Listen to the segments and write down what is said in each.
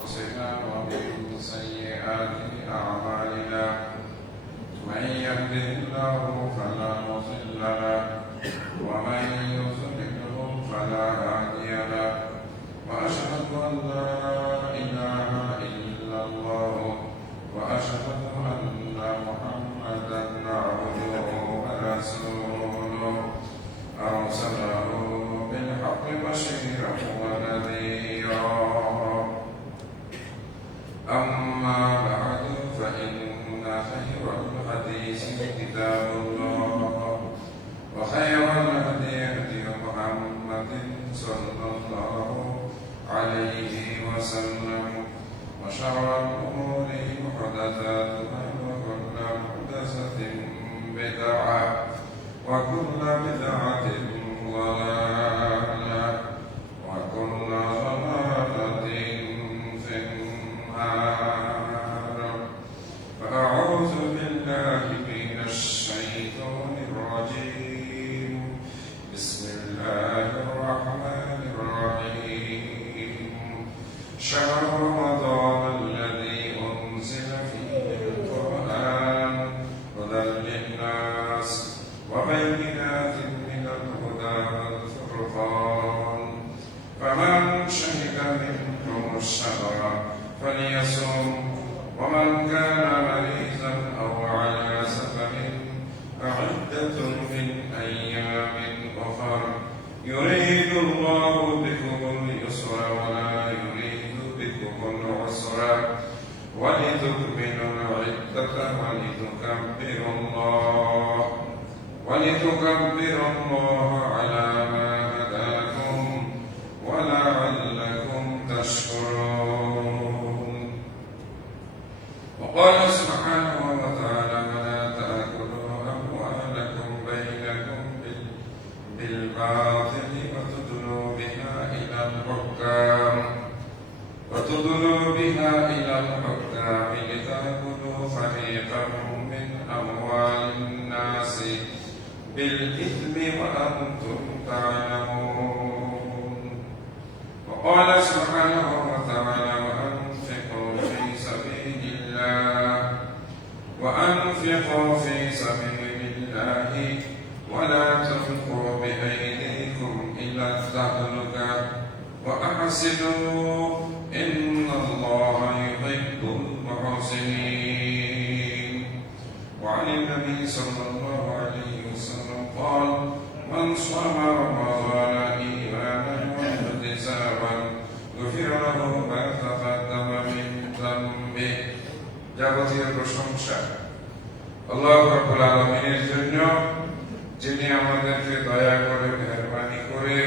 أنفسنا ومن سيئات أعمالنا من يهده الله فلا مضل له ومن يضلله فلا هادي له وأشهد أن لا إله إلا الله وأشهد أن محمدا عبده ورسوله أرسله بالحق بشيرا ونذيرا أما بعد فإن خير الحديث كتاب الله وخير الهدي هدي محمد صلى الله عليه وسلم وشر الأمور محدثاتها وكل محدثة بدعة وكل بدعة ضلالة وكل ضلالة في النار فأعوذ بالله من الشيطان الرجيم بسم الله الرحمن الرحيم شهر رمضان الذي أنزل فيه القرآن هدى للناس وبينات من الهدى والفرقان فمن شهد منكم الشهر فليصم ومن كان مريضا أو على سفر فعدة من أيام أخر يريد الله بكم اليسر ولا يريد بكم العسر ولتكملوا العدة ولتكبروا الله على ما هداكم ولعلكم تشكرون وقال سبحانه وتعالى ولا تأكلوا أموالكم بينكم بالباطل وتدلوا بها إلى الحكام لتأكلوا فريقا من أموال الناس بالإثم وأنتم تعلمون وقال سبحانه وتعالى وأنفقوا في سبيل الله ولا تلقوا بأيديكم إلى التهلكة وأحسنوا إن الله يحب المحسنين وعن النبي صلى الله عليه وسلم قال من صام رمضان إيمانا واحتسابا غفر له ما تقدم من ذنبه যাবতীয় প্রশংসা আল্লাহ রাব্বুল আলামিনের জন্য যিনি আমাদেরকে দয়া করে মেহেরবানি করে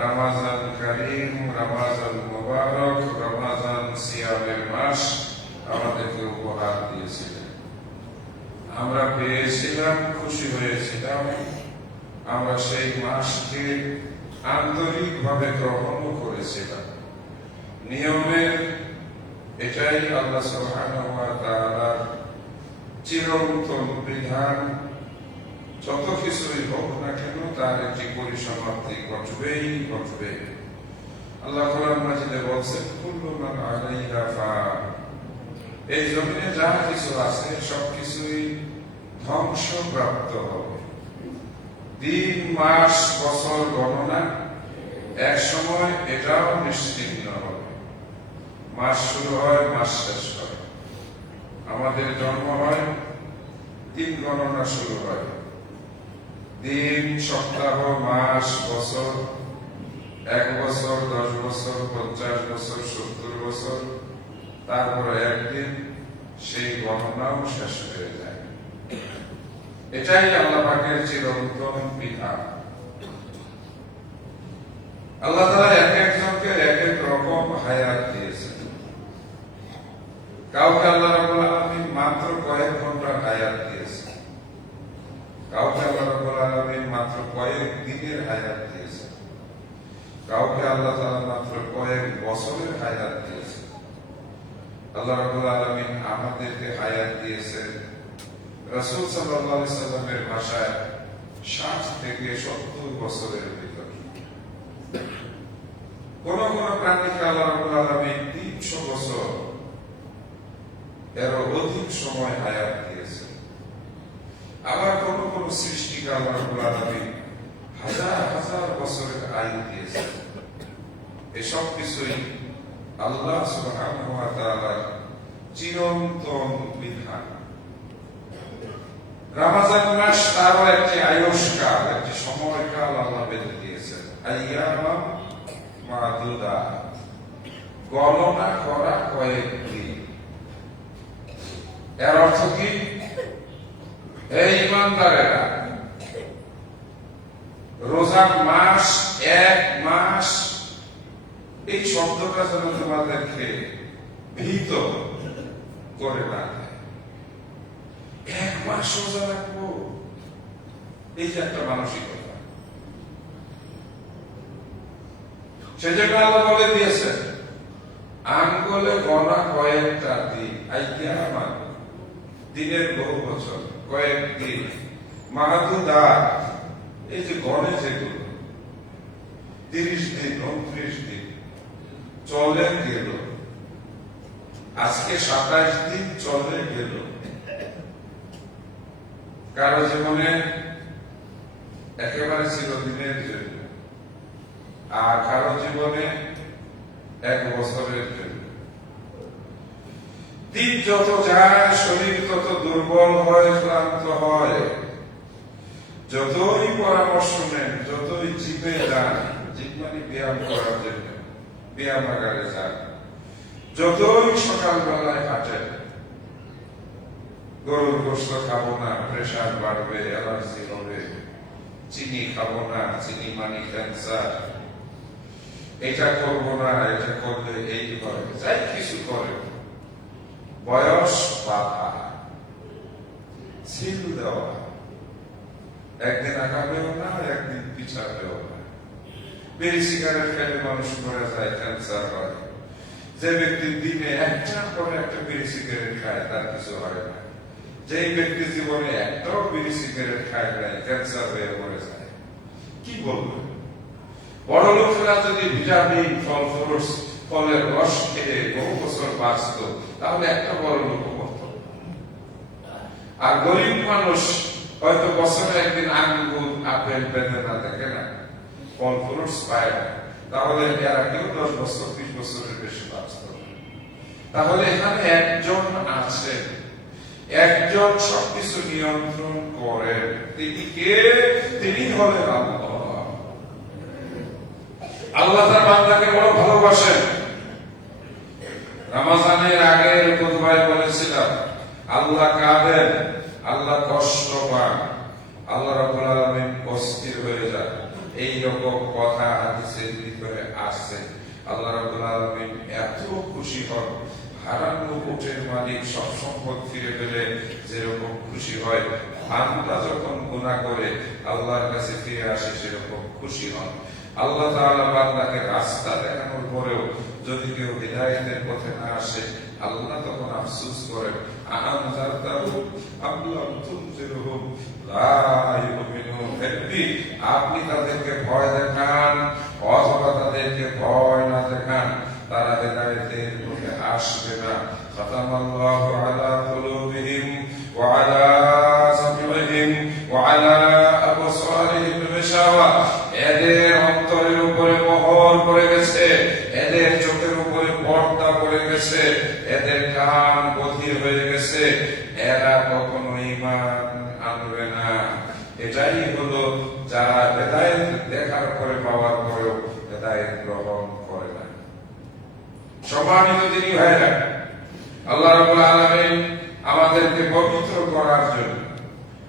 রমজান কারীম রমজান মুবারক রমজান সিয়ামের মাস আমাদেরকে উপহার দিয়েছিলেন। আমরা পেয়েছিলাম, খুশি হয়েছিলাম, আমরা সেই মাসকে আন্তরিকভাবে গ্রহণ করেছিলাম। নিয়মের এটাই আল্লাহ সুবহানাহু ওয়া তাআলার চিরন্তন বিধান। যত কিছুই হোক না কেন তার একটি পরিসমাপ্তি ঘটবেই ঘটবে। আল্লাহ কোরআন মাজিদে বলছেন কুল্লু মান আলাইহা ফান, এই জমিনে যা কিছু আছে সবকিছুই ধ্বংসপ্রাপ্ত হবে। দিন মাস বছর গণনা এক সময় এটাও নিশ্চিহ্ন হবে। মাস শুরু হয়, মাস শেষ হয়। আমাদের জন্ম হয়, দিন গণনা শুরু হয়। দিন, সপ্তাহ, মাস, বছর, 1 বছর, 10 বছর, 50 বছর, 70 বছর, তারপরে একদিন সেই গণনাও শেষ হয়ে যায়। এটাই আল্লাহ পাকের চিরন্তন বিধান। আল্লাহ তাআলা এক একজনকে এক এক রকম হায়াত দিয়েছেন। কাউকে আল্লাহ রাব্বুল আলামিন মাত্র কয়েক ঘন্টার হায়াত দিয়েছেন, কাউকে আল্লাহ রাব্বুল আলামিন মাত্র কয়েক দিনের হায়াত দিয়েছেন, কাউকে আল্লাহ তাআলা মাত্র কয়েক বছরের হায়াত দিয়েছেন। আল্লাহ রাব্বুল আলামিন আমাদেরকে হায়াত দিয়েছেন রাসূল সাল্লাল্লাহু আলাইহি সাল্লামের ভাষায় 60 থেকে 70 বছরের ভিতর। কোন কোন প্রাণীকে আল্লাহ রাব্বুল আলামিন 300 এর অধিক সময় হায়াত দিয়েছেন। আবার কোন কোন সৃষ্টিকে আল্লাহ রাব্বুল আলামিন হাজার হাজার বছরের আয়ু দিয়েছেন। এসব কিছুই আল্লাহ সুবহানাহু ওয়া তাআলার চিরন্তন বিধান। রমজান মাস তারও একটি আয়ুষ্কাল, একটি সময়কাল আল্লাহ বেঁধে দিয়েছেন। আইয়ামাম মাদুদাত, গণনা করা কয়েকদিন। এর অর্থ কি? এই ইমানদারেরা, রোজার মাস, এক মাস, এই শব্দটা যেন তোমাদেরকে ভীত করে না দেয়। এক মাস রোজা রাখবো, এই যে একটা মানসিকতা, সেজন্য আল্লাহ বলে দিয়েছেন আঙ্গুলে গণা কয়েকটা দিন, আইয়ামান, দিনের বহু বছর, কয়েকদিন, মাহাদুদাত, এই যে গণে যেগুলো 30 দিন, 29 দিন চলে গেল, আজকে 27 দিন চলে গেল। কারো জীবনে একেবারে চিরদিনের জন্য, আর কারো জীবনে 1 বছরের জন্য। দিন যত যায় শরীর তত দুর্বল হয়, ক্লান্ত হয়। যতই পরামর্শ নেন, যতই জিমে যান, জিম মানে ব্যায়াম করার জন্য ব্যায়ামাগারে যান, যতই সকালবেলায় হাঁটেন, গরুর গোশত খাবো না, প্রেশার বাড়বে, অ্যালার্জি হবে, চিনি খাবো না, চিনি মানে ক্যান্সার, এটা করবো না, এটা করলে এই হয়, যাই কিছু করে, বয়স বাধা, ছিল দেওয়া, একদিন আগাবেও না, একদিন পিছাবেও না। বিড়ি সিগারেট খেলে মানুষ মরে যায়, ক্যান্সার হয়। যে ব্যক্তি দিনে একটার পরে একটা বিড়ি সিগারেট খায়, তার কিছু হয় না। যে ব্যক্তি জীবনে একটাও বিড়ি সিগারেট খায় নাই, ক্যান্সার হয়ে মরে যায়। কি বলবেন? বড় লোকেরা যদি ভিটামিন, ফল ফ্রুটস, ফলের রস খেয়ে বহু বছর বাঁচত, তাহলে একটা বড় লোক হতো। আর গরিব মানুষ হয়তো বছরে একদিন আঙ্গুর, আপেল, বেদানা দেখে না, ফল ফ্রুটস পায় না, তাহলে এরা কেউ 10 বছর 20 বছরের বেশি বাঁচত। তাহলে এখানে একজন আছেন, একজন সবকিছু নিয়ন্ত্রণ করেন। তিনি কে? তিনি হলেন আল্লাহ। আল্লাহ তার বান্দাকে বড় ভালোবাসেন। রমজানের আগের খুতবায় বলেছিলাম আল্লাহ কাঁদেন, আল্লাহ কষ্ট পান, আল্লাহ রাব্বুল আলামিন অস্থির হয়ে যান। এই রকম কথা হাদিসের ভিতরে আসছে। আল্লাহ রাব্বুল আলামিন এত খুশি হন, হারানো উটের মালিক সব সম্পদ ফিরে পেলে যেরকম খুশি হয়, বান্দা যখন গুনাহ করে আল্লাহর কাছে ফিরে আসে সেরকম খুশি হন। আল্লাহ তাআলা বান্দাকে রাস্তা দেখানোর পরেও যদি কেউ হিদায়াতের পথে না আসে, আল্লাহ তখন আফসোস করেন, আনজারতাহু আম লাম তুনজিরহুম লা ইউমিনুন। আপনি তাদেরকে ভয় দেখান অথবা তাদেরকে ভয় না দেখান, তারা হিদায়াতের পথে আসবে না। খাতামাল্লাহু আলা কুলুবিহিম ওয়া আলা সামঈহিম ওয়া আলা আবসারিহিম গিশাওয়া। এদের অন্তরের উপরে মোহর পড়ে গেছে, এদের চোখের উপরে পর্দা পড়ে গেছে, এদের কান বধির হয়ে গেছে, এরা কখনো ঈমান আনবে না। এটাই হলো যারা হেদায়েত দেখার পরে, পাওয়ার পরেও হেদায়েত গ্রহণ করে না। সম্মানিত দিনী ভাইরা, আল্লাহ রাব্বুল আলামিন আমাদেরকে পবিত্র করার জন্য,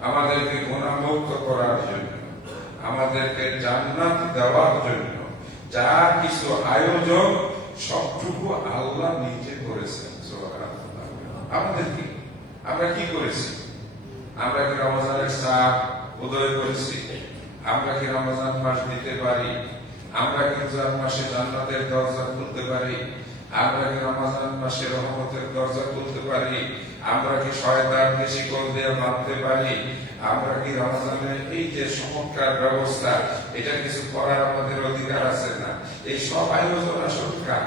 আমাদেরকে গুনাহমুক্ত করার জন্য, আমাদেরকে জান্নাত দেওয়ার জন্য যা কিছু আয়োজন সবটুকু আল্লাহ নিজে করেছেন। সুবহানাল্লাহ। আমাদের কি, আমরা কি করেছি? আমরা কি রমজানের চাঁদ উদয় করেছি? আমরা কি রমজান মাস দিতে পারি? আমরা কি রমজান মাসে জান্নাতের দরজা খুলতে পারি? আমরা কি রমজান মাসে রহমতের দরজা খুলতে পারি? আমরা কি শয়তানকে শিকল দিয়ে বাঁধতে পারি? আমরা কি রমজানের এই যে চমৎকার ব্যবস্থা, এটা কিছু করার আমাদের অধিকার আছে না? এই সব আয়োজন আসলে কার?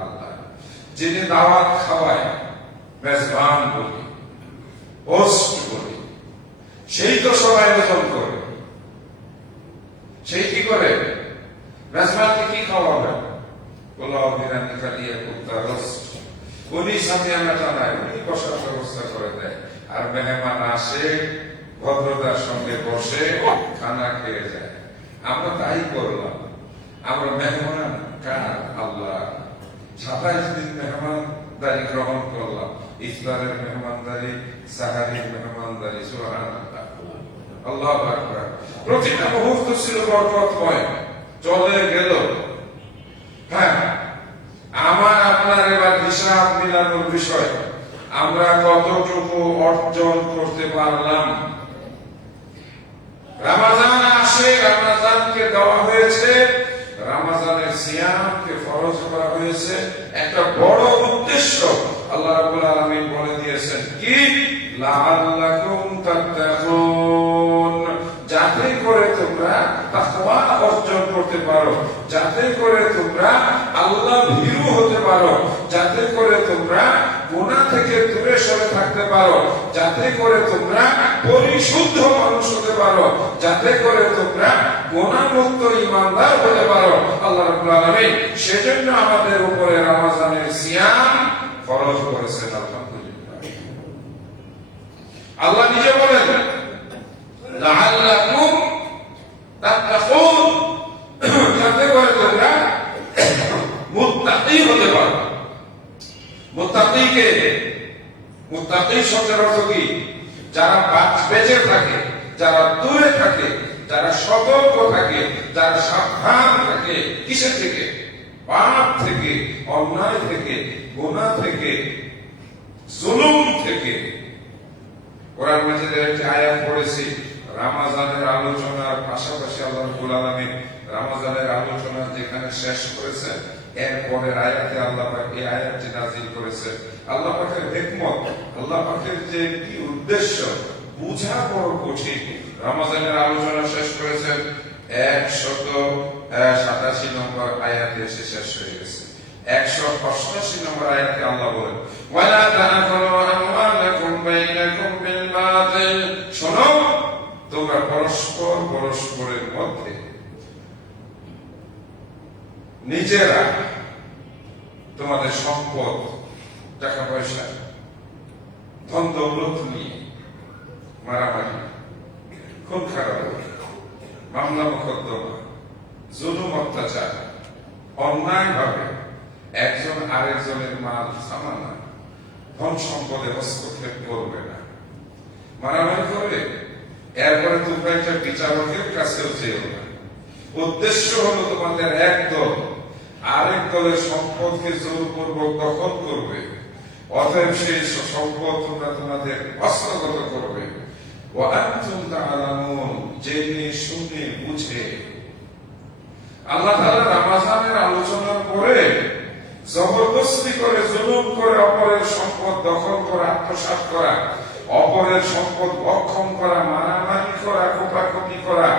আল্লাহ। যিনি দাওয়াত খাওয়ায়, মেজবান বলি, হোস্ট বলি, সেই তো সবাই আয়োজন করে। সেই কি করে? মেজবানকে কি খাওয়াবে? পোলাও, বিরিয়ানি, কালিয়া, কুপ্তা, রোস্ট, উনি সাথে আমরা জানাই, উনি বসার ব্যবস্থা করে দেয়। আর মেহমান আসে, ভদ্রতার সঙ্গে বসে খানা খেয়ে যায়। আমরা তাই করলাম। আমরা মেহমান কার? আল্লাহ। 27 দিন মেহমানদারি গ্রহণ করলাম। ইফতারের মেহমানদারি, সাহারির মেহমানদারি। সুবহানাল্লাহ, আল্লাহু আকবার। প্রতিটা মুহূর্ত ছিল বরকতময়, চলে গেল। হ্যাঁ, আমার আপনার এবার হিসাব মিলানোর বিষয়, আমরা কতটুকু অর্জন করতে পারলাম। রমজান আসে, রমজানকে দেওয়া হয়েছে, রমজানের সিয়ামকে ফরজ করা হয়েছে একটা বড় উদ্দেশ্য। আল্লাহ রাব্বুল আলামিন বলে দিয়েছেন কি? লাআল্লাকুম তাত্তাকুন, যাতে করে তোমরা তাকওয়া অর্জন করতে পারো, যাতে করে তোমরা আল্লাহ ভীরু হতে পারো, যাতে করে তোমরা গুনাহ থেকে দূরে সরে থাকতে পারো, যাতে করে তোমরা পরিশুদ্ধ মানুষ হতে পারো, যাতে করে তোমরা গুনাহমুক্ত ঈমানদার হতে পারো। আল্লাহ রাব্বুল আলামিন সেজন্য আমাদের উপরে রমজানের সিয়াম ফরজ করেছেন। আলহামদুলিল্লাহ। আল্লাহ নিজে বলেন লাআল্লাকুম তাত্তাকুন, যাতে করে তোমরা মুত্তাকি হতে পারো। মুত্তাকিকে, মুত্তাকি শব্দের অর্থ কি? যারা বেঁচে থাকে, যারা দূরে থাকে, যারা সতর্ক থাকে, যারা সাবধান থাকে। কিসের থেকে? পাপ থেকে, অন্যায় থেকে, গুনাহ থেকে, জুলুম থেকে। কোরআন মাজিদের একটি আয়াত পড়েছি, রমজানের আলোচনার পাশাপাশি আল্লাহ রাব্বুল আলামিন রমজানের আলোচনা যেখানে শেষ করেছেন, এরপরের আয়াতে আল্লাহ পাক এই আয়াতটি নাযিল করেছেন। আল্লাহ পাকের হিকমত, আল্লাহ পাকের যে কি উদ্দেশ্য বুঝা বড় কঠিন। রমজানের আলোচনা শেষ করেছেন 187 নম্বর আয়াতে এসে শেষ হয়ে গেছে। 188 নম্বর আয়াতে আল্লাহ বলেন ওয়ালা তা'কুলু আমওয়ালাকুম বাইনাকুম বিল বাতিল, শোনো, তোমরা পরস্পরের মধ্যে নিজেরা তোমাদের সম্পদ, টাকা পয়সা, ধন দৌলত নিয়ে মারামারি, খুন খারাপি, মামলা মোকদ্দমা, জুলুম অত্যাচার, অন্যায় ভাবে একজন আরেকজনের মাল সামানা, ধন সম্পদে হস্তক্ষেপ করবে না। মারামারি করবে, এরপরে তোমরা একটা বিচারকের কাছেও যেও না। উদ্দেশ্য হলো তোমাদের এক দল আরেক দলের সম্পদকে জোরপূর্বক দখল করবে, অতএব সেই সম্পদ তোমরা তোমাদের হস্তগত করবে। ওয়া আনতুম তা'লামুন, জেনে শুনে বুঝে। আল্লাহ তাআলা রমজানের আলোচনার পরে জবরদস্তি করে, জুলুম করে অপরের সম্পদ দখল করা, আত্মসাৎ করা, অপরের সম্পদ ভক্ষণ করা, মারামারি করা, কোপাকুপি করা,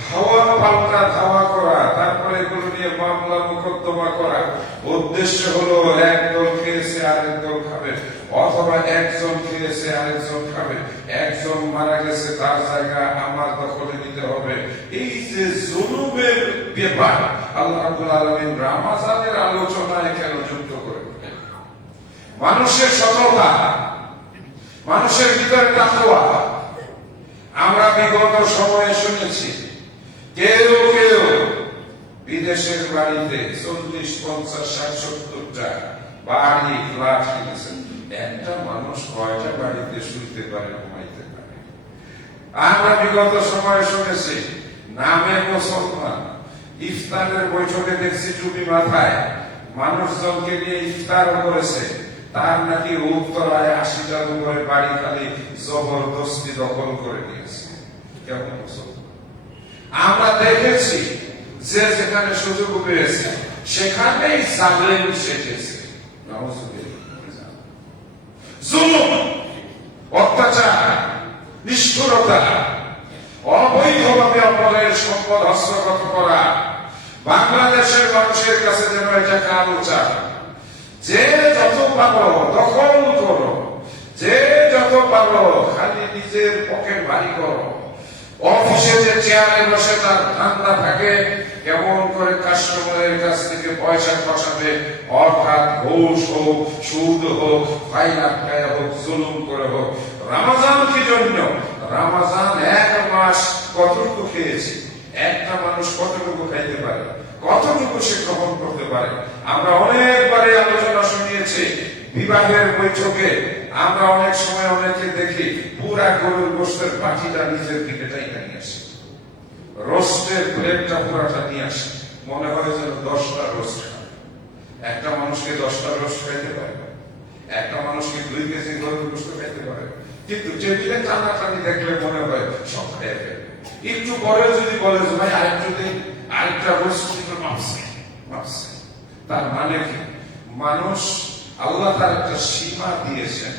ধাওয়া পাল্টা ধাওয়া করা, তারপরে এগুলো নিয়ে মামলা মোকদ্দমা করা। উদ্দেশ্য হলো এক দল খেয়েছে আরেক দল খাবে, অথবা একজন খেয়েছে আরেকজন খাবে, একজন মারা গেছে তার জায়গা আমার দখলে নিতে হবে। এই যে জুলুমের ব্যাপার আল্লাহ রাব্বুল আলামিন রমজানের আলোচনায় কেন যুক্ত করে? মানুষের সততা, মানুষের ভিতরে তাকওয়া। আমরা বিগত সময়ে শুনেছি কেউ কেউ বিদেশের বাড়িতে 40, 50, 60, 70টা বাড়ি, ফ্ল্যাট কিনেছেন। একটা মানুষ কয়টা বাড়িতে শুইতে পারে, ঘুমাইতে পারে? আমরা বিগত সময়ে শুনেছি নামে মুসলমান, ইফতারের বৈঠকে দেখছি টুপি মাথায়, মানুষজনকে নিয়ে ইফতার করেছে, তার নাকি উত্তরায় 80টার উপরে বাড়ি খালি জবরদস্তি দখল করে নিয়েছে। কেমন মুসলমান? আমরা দেখেছি যে যেখানে সুযোগ পেয়েছে সেখানেই জালেম সেজেছে। জুলুম, অত্যাচার, নিষ্ঠুরতা, অবৈধভাবে অপরের সম্পদ হস্তগত করা বাংলাদেশের মানুষের কাছে যেন এটা কালচার। যে যত পাবো দখল নিজের পকেট ভারী করো। অফিসে যে চেয়ারে বসে তার ধান্দা থাকে কেমন করে কাস্টমারের কাছ থেকে পয়সা খসাবে, অর্থাৎ ঘুষ হোক, সুদ হোক, ফাইল আটকায় হোক, জুলুম করে হোক। রমজান কি জন্য? রমজান এক মাস কতটুকু খেয়েছে, একটা মানুষ কতটুকু খাইতে পারে, কতটুকু সে গ্রহণ করতে পারে। আমরা অনেকবারে আলোচনা শুনিয়েছি বিবাহের বৈঠকে। আমরা অনেক সময় অনেকে দেখি পুরা গরুর গোশতের বাটিটা নিজের দিকে টাইনা নিয়ে আসে, রোস্টের প্লেটটা পুরাটা নিয়ে আসে, মনে হয় যেন 10টা রোস্ট খায়। একটা মানুষকে 10টা রোস্ট খাইতে পারে, একটা মানুষকে 2 কেজি গরুর গোশত খাইতে পারে, কিন্তু টেবিলে টানাটানি দেখলে মনে হয় সব খাইয়ে ফেলবে। একটু পরে যদি বলে যে ভাই আরেকটা রোস্ট কিন্তু মাপছে, তার মানে কি? মানুষ, আল্লাহ তার একটা সীমা দিয়েছেন।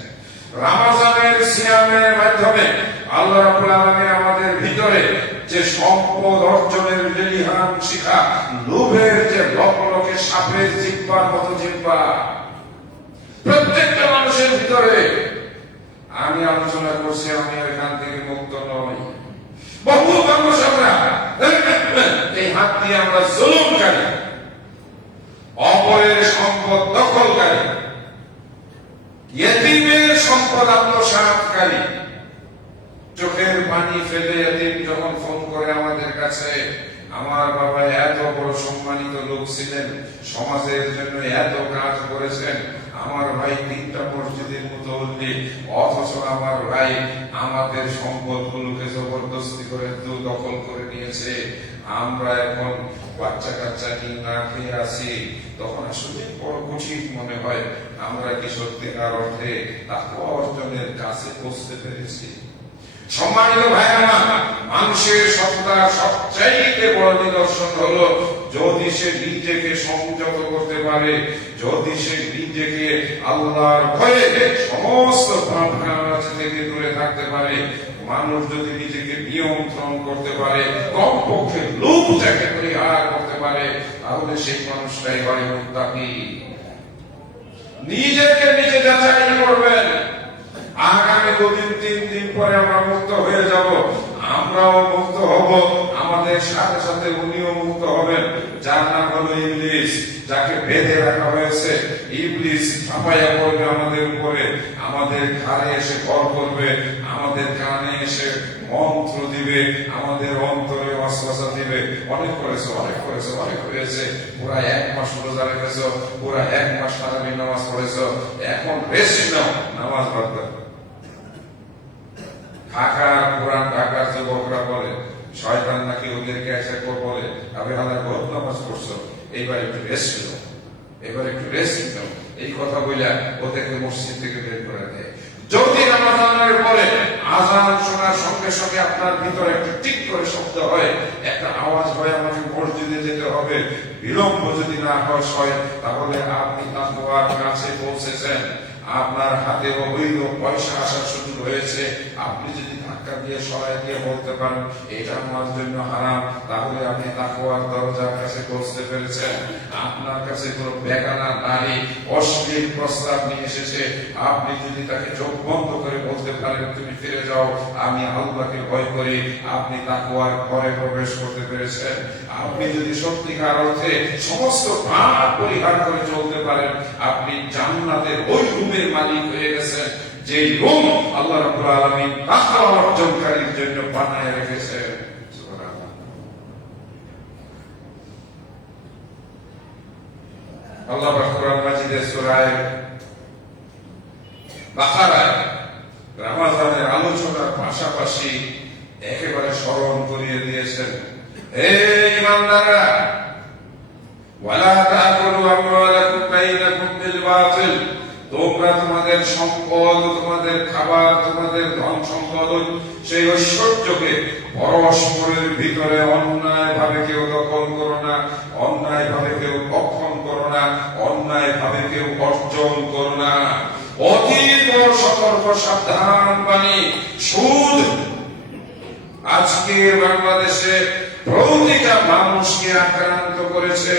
রমজানের সিয়ামের মাধ্যমে আল্লাহ রাব্বুল আলামিন আমাদের ভিতরে যে সম্পদ অর্জনের লেলিহান শিখা, লোভের যে লকলকে সাপের জিহ্বার মতো জিহ্বা প্রত্যেকটা মানুষের ভিতরে, আমি আলোচনা করছি, আমি এখান থেকে মুক্ত নই। বহু মানুষ আমরা এই হাত দিয়ে আমরা জুলুমকারী, অপরের সম্পদ দখলকারী, ইয়েতিমের সম্পদ আত্মসাৎকারী। চোখের পানি ফেলে এতিম যখন ফোন করে আমাদের কাছে, আমার বাবা এত বড় সম্মানিত লোক ছিলেন, সমাজের জন্য এত কাজ করেছেন, আমার ভাই 3টা মসজিদের মতো উল্লি, অথচ আমার ভাই আমাদের সম্পদ গুলোকে জবরদস্তি করে দখল করে নিয়েছে, আমরা এখন বাচ্চা কাচ্চা কি না খেয়ে আসি। তখন আসলে বড় কঠিন মনে হয়, আমরা কি সত্যিকার অর্থে তাকওয়া অর্জনের কাছে পৌঁছতে পেরেছি? সম্মানিত ভাইরা, মানুষের সত্তার সবচাইতে বড় নিদর্শন হলো যদি সে নিজেকে সংযত করতে পারে, যদি সে নিজেকে আল্লাহর ভয়ে সমস্ত পাপ কাজ থেকে দূরে থাকতে পারে, মানুষ যদি নিজেকে নিয়ন্ত্রণ করতে পারে, কমপক্ষে লোভটাকে পরিহার করতে পারে, তাহলে সেই মানুষটাই হয় মুত্তাকি। নিজেকে নিজে যাচাই করবেন। আগামী 2-3 দিন পরে আমরা মুক্ত হয়ে যাব, আমরাও মুক্ত হব, আমাদের সাথে সাথে উনিও মুক্ত হবেন। যার নাম হলো ইবলিস, যাকে বেঁধে রাখা হয়েছে। ইবলিস ঝাঁপাইয়া পড়বে আমাদের উপরে, আমাদের ঘাড়ে এসে ভর করবে, আমাদের কানে এসে মন্ত্র দিবে, আমাদের অন্তরে ওয়াসওয়াসা দিবে। অনেক করেছে, অনেক হয়েছে। পুরা 1 মাস রোজা রেখেছো, পুরা 1 মাস তারাবি নামাজ পড়েছো, এখন রেস্ট নাও, নামাজ বাদ দাও। ঢাকার যুবকরা বলে শয়তান নাকি ওদেরকে এসে বলে, আমি হাজার বহুত নামাজ পড়ছো, এইবার একটু রেস্ট নাও, এই কথা বলে ওদেরকে মসজিদ থেকে বের করে দেয়। যদি রমজানের পরে আযান শোনার সঙ্গে সঙ্গে আপনার ভিতরে একটু টিক করে শব্দ হয়, একটা আওয়াজ হয় আমাকে মসজিদে যেতে হবে, বিলম্ব যদি না হয়, তাহলে আপনি তাকওয়ার কাছে পৌঁছেছেন। আপনার হাতে অবৈধ পয়সা আসা শুরু হয়েছে, আপনি যদি ধাক্কা দিয়ে সরাই দিয়ে বলতে পারেন এটা আমার জন্য হারাম, তাহলে আপনি তাকওয়ার দরজার কাছে পৌঁছতে পেরেছেন। আপনার কাছে কোনো বেগানা নারী অশ্লীল প্রস্তাব নিয়ে এসেছে, আপনি যদি তাকে চোখ বন্ধ করে বলতে পারেন তুমি ফিরে যাও, আমি আল্লাহকে ভয় করি, আপনি তাকওয়ার ঘরে প্রবেশ করতে পেরেছেন। আপনি যদি সত্যিকার অর্থে সমস্ত পাপ পরিহার করে চলতে পারেন, আপনি জান্নাতের ওই রুমের মালিক হয়ে গেছেন, যে রুম আল্লাহ রাব্বুল আলামিন তাকওয়া অর্জনকারীর জন্য বানায় রেখেছেন। সুবহানাল্লাহ। আল্লাহ পাক কোরআন মাজিদের সূরা বাকারায় রমজানের আলোচনার পাশাপাশি একেবারে স্মরণ করিয়ে দিয়েছেন, হে ঈমানদাররা, ওয়ালা তাকুলু আমওয়ালাকুম বাইনাকুম বিল বাতিল, তোমরা তোমাদের সম্পদ, তোমাদের খাবার, তোমাদের ধন সম্পদ, সেই ঐশ্বর্যকে পরস্পরের ভিতরে অন্যায় ভাবে কেউ দখল করো না, অন্যায় ভাবে কেউ ভক্ষণ করো না, অন্যায় ভাবে কেউ অর্জন করো না। অতি বড় সতর্ক সাবধান বাণী। সুদ আজকে বাংলাদেশে প্রতিটা মানুষকে আক্রান্ত করেছে।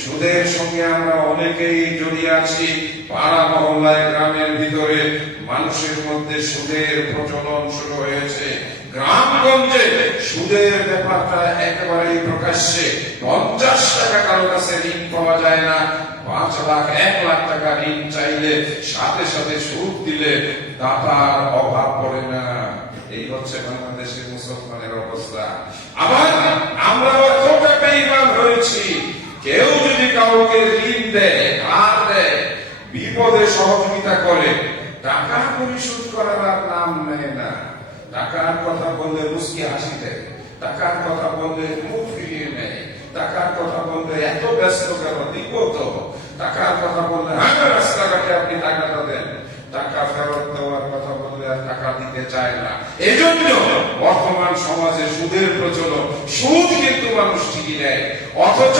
সুদের সঙ্গে আমরা অনেকেই জড়িয়ে আছি। পাড়া মহল্লায়, গ্রামের ভিতরে মানুষের মধ্যে সুদের প্রচলন শুরু হয়েছে। গ্রামগঞ্জে সুদের ব্যাপারটা একেবারেই প্রকাশ্যে। 50 টাকা কারো কাছে ঋণ পাওয়া যায় না, 5 লাখ 1 লাখ টাকা ঋণ চাইলে সাথে সাথে সুদ দিলে দাতার অভাব পড়ে না। এই হচ্ছে বাংলাদেশের মুসলমানের অবস্থা। আবার আমরা কতটা বেঈমান হয়েছি, কেউ যদি কাউকে ঋণ দেয়, ধার দেয়, বিপদে সহযোগিতা করে, টাকা পরিশোধ করার আর নাম নেয় না। টাকার কথা বললে মুস্কি হাসি দেয়, টাকার কথা বললে মুখ ফিরিয়ে নেয়, টাকার কথা বললে এত ব্যস্ত কেন, দিব তো। টাকার কথা বললে হ্যাঁ রাস্তাঘাটে আপনি টাকাটা দেন, টাকা ফেরত দেওয়ার কথা বললে আর টাকা দিতে চায় না। এজন্য বর্তমান সমাজে সুদের প্রচলন। সুদ কিন্তু মানুষ ঠিকই নেয়, অথচ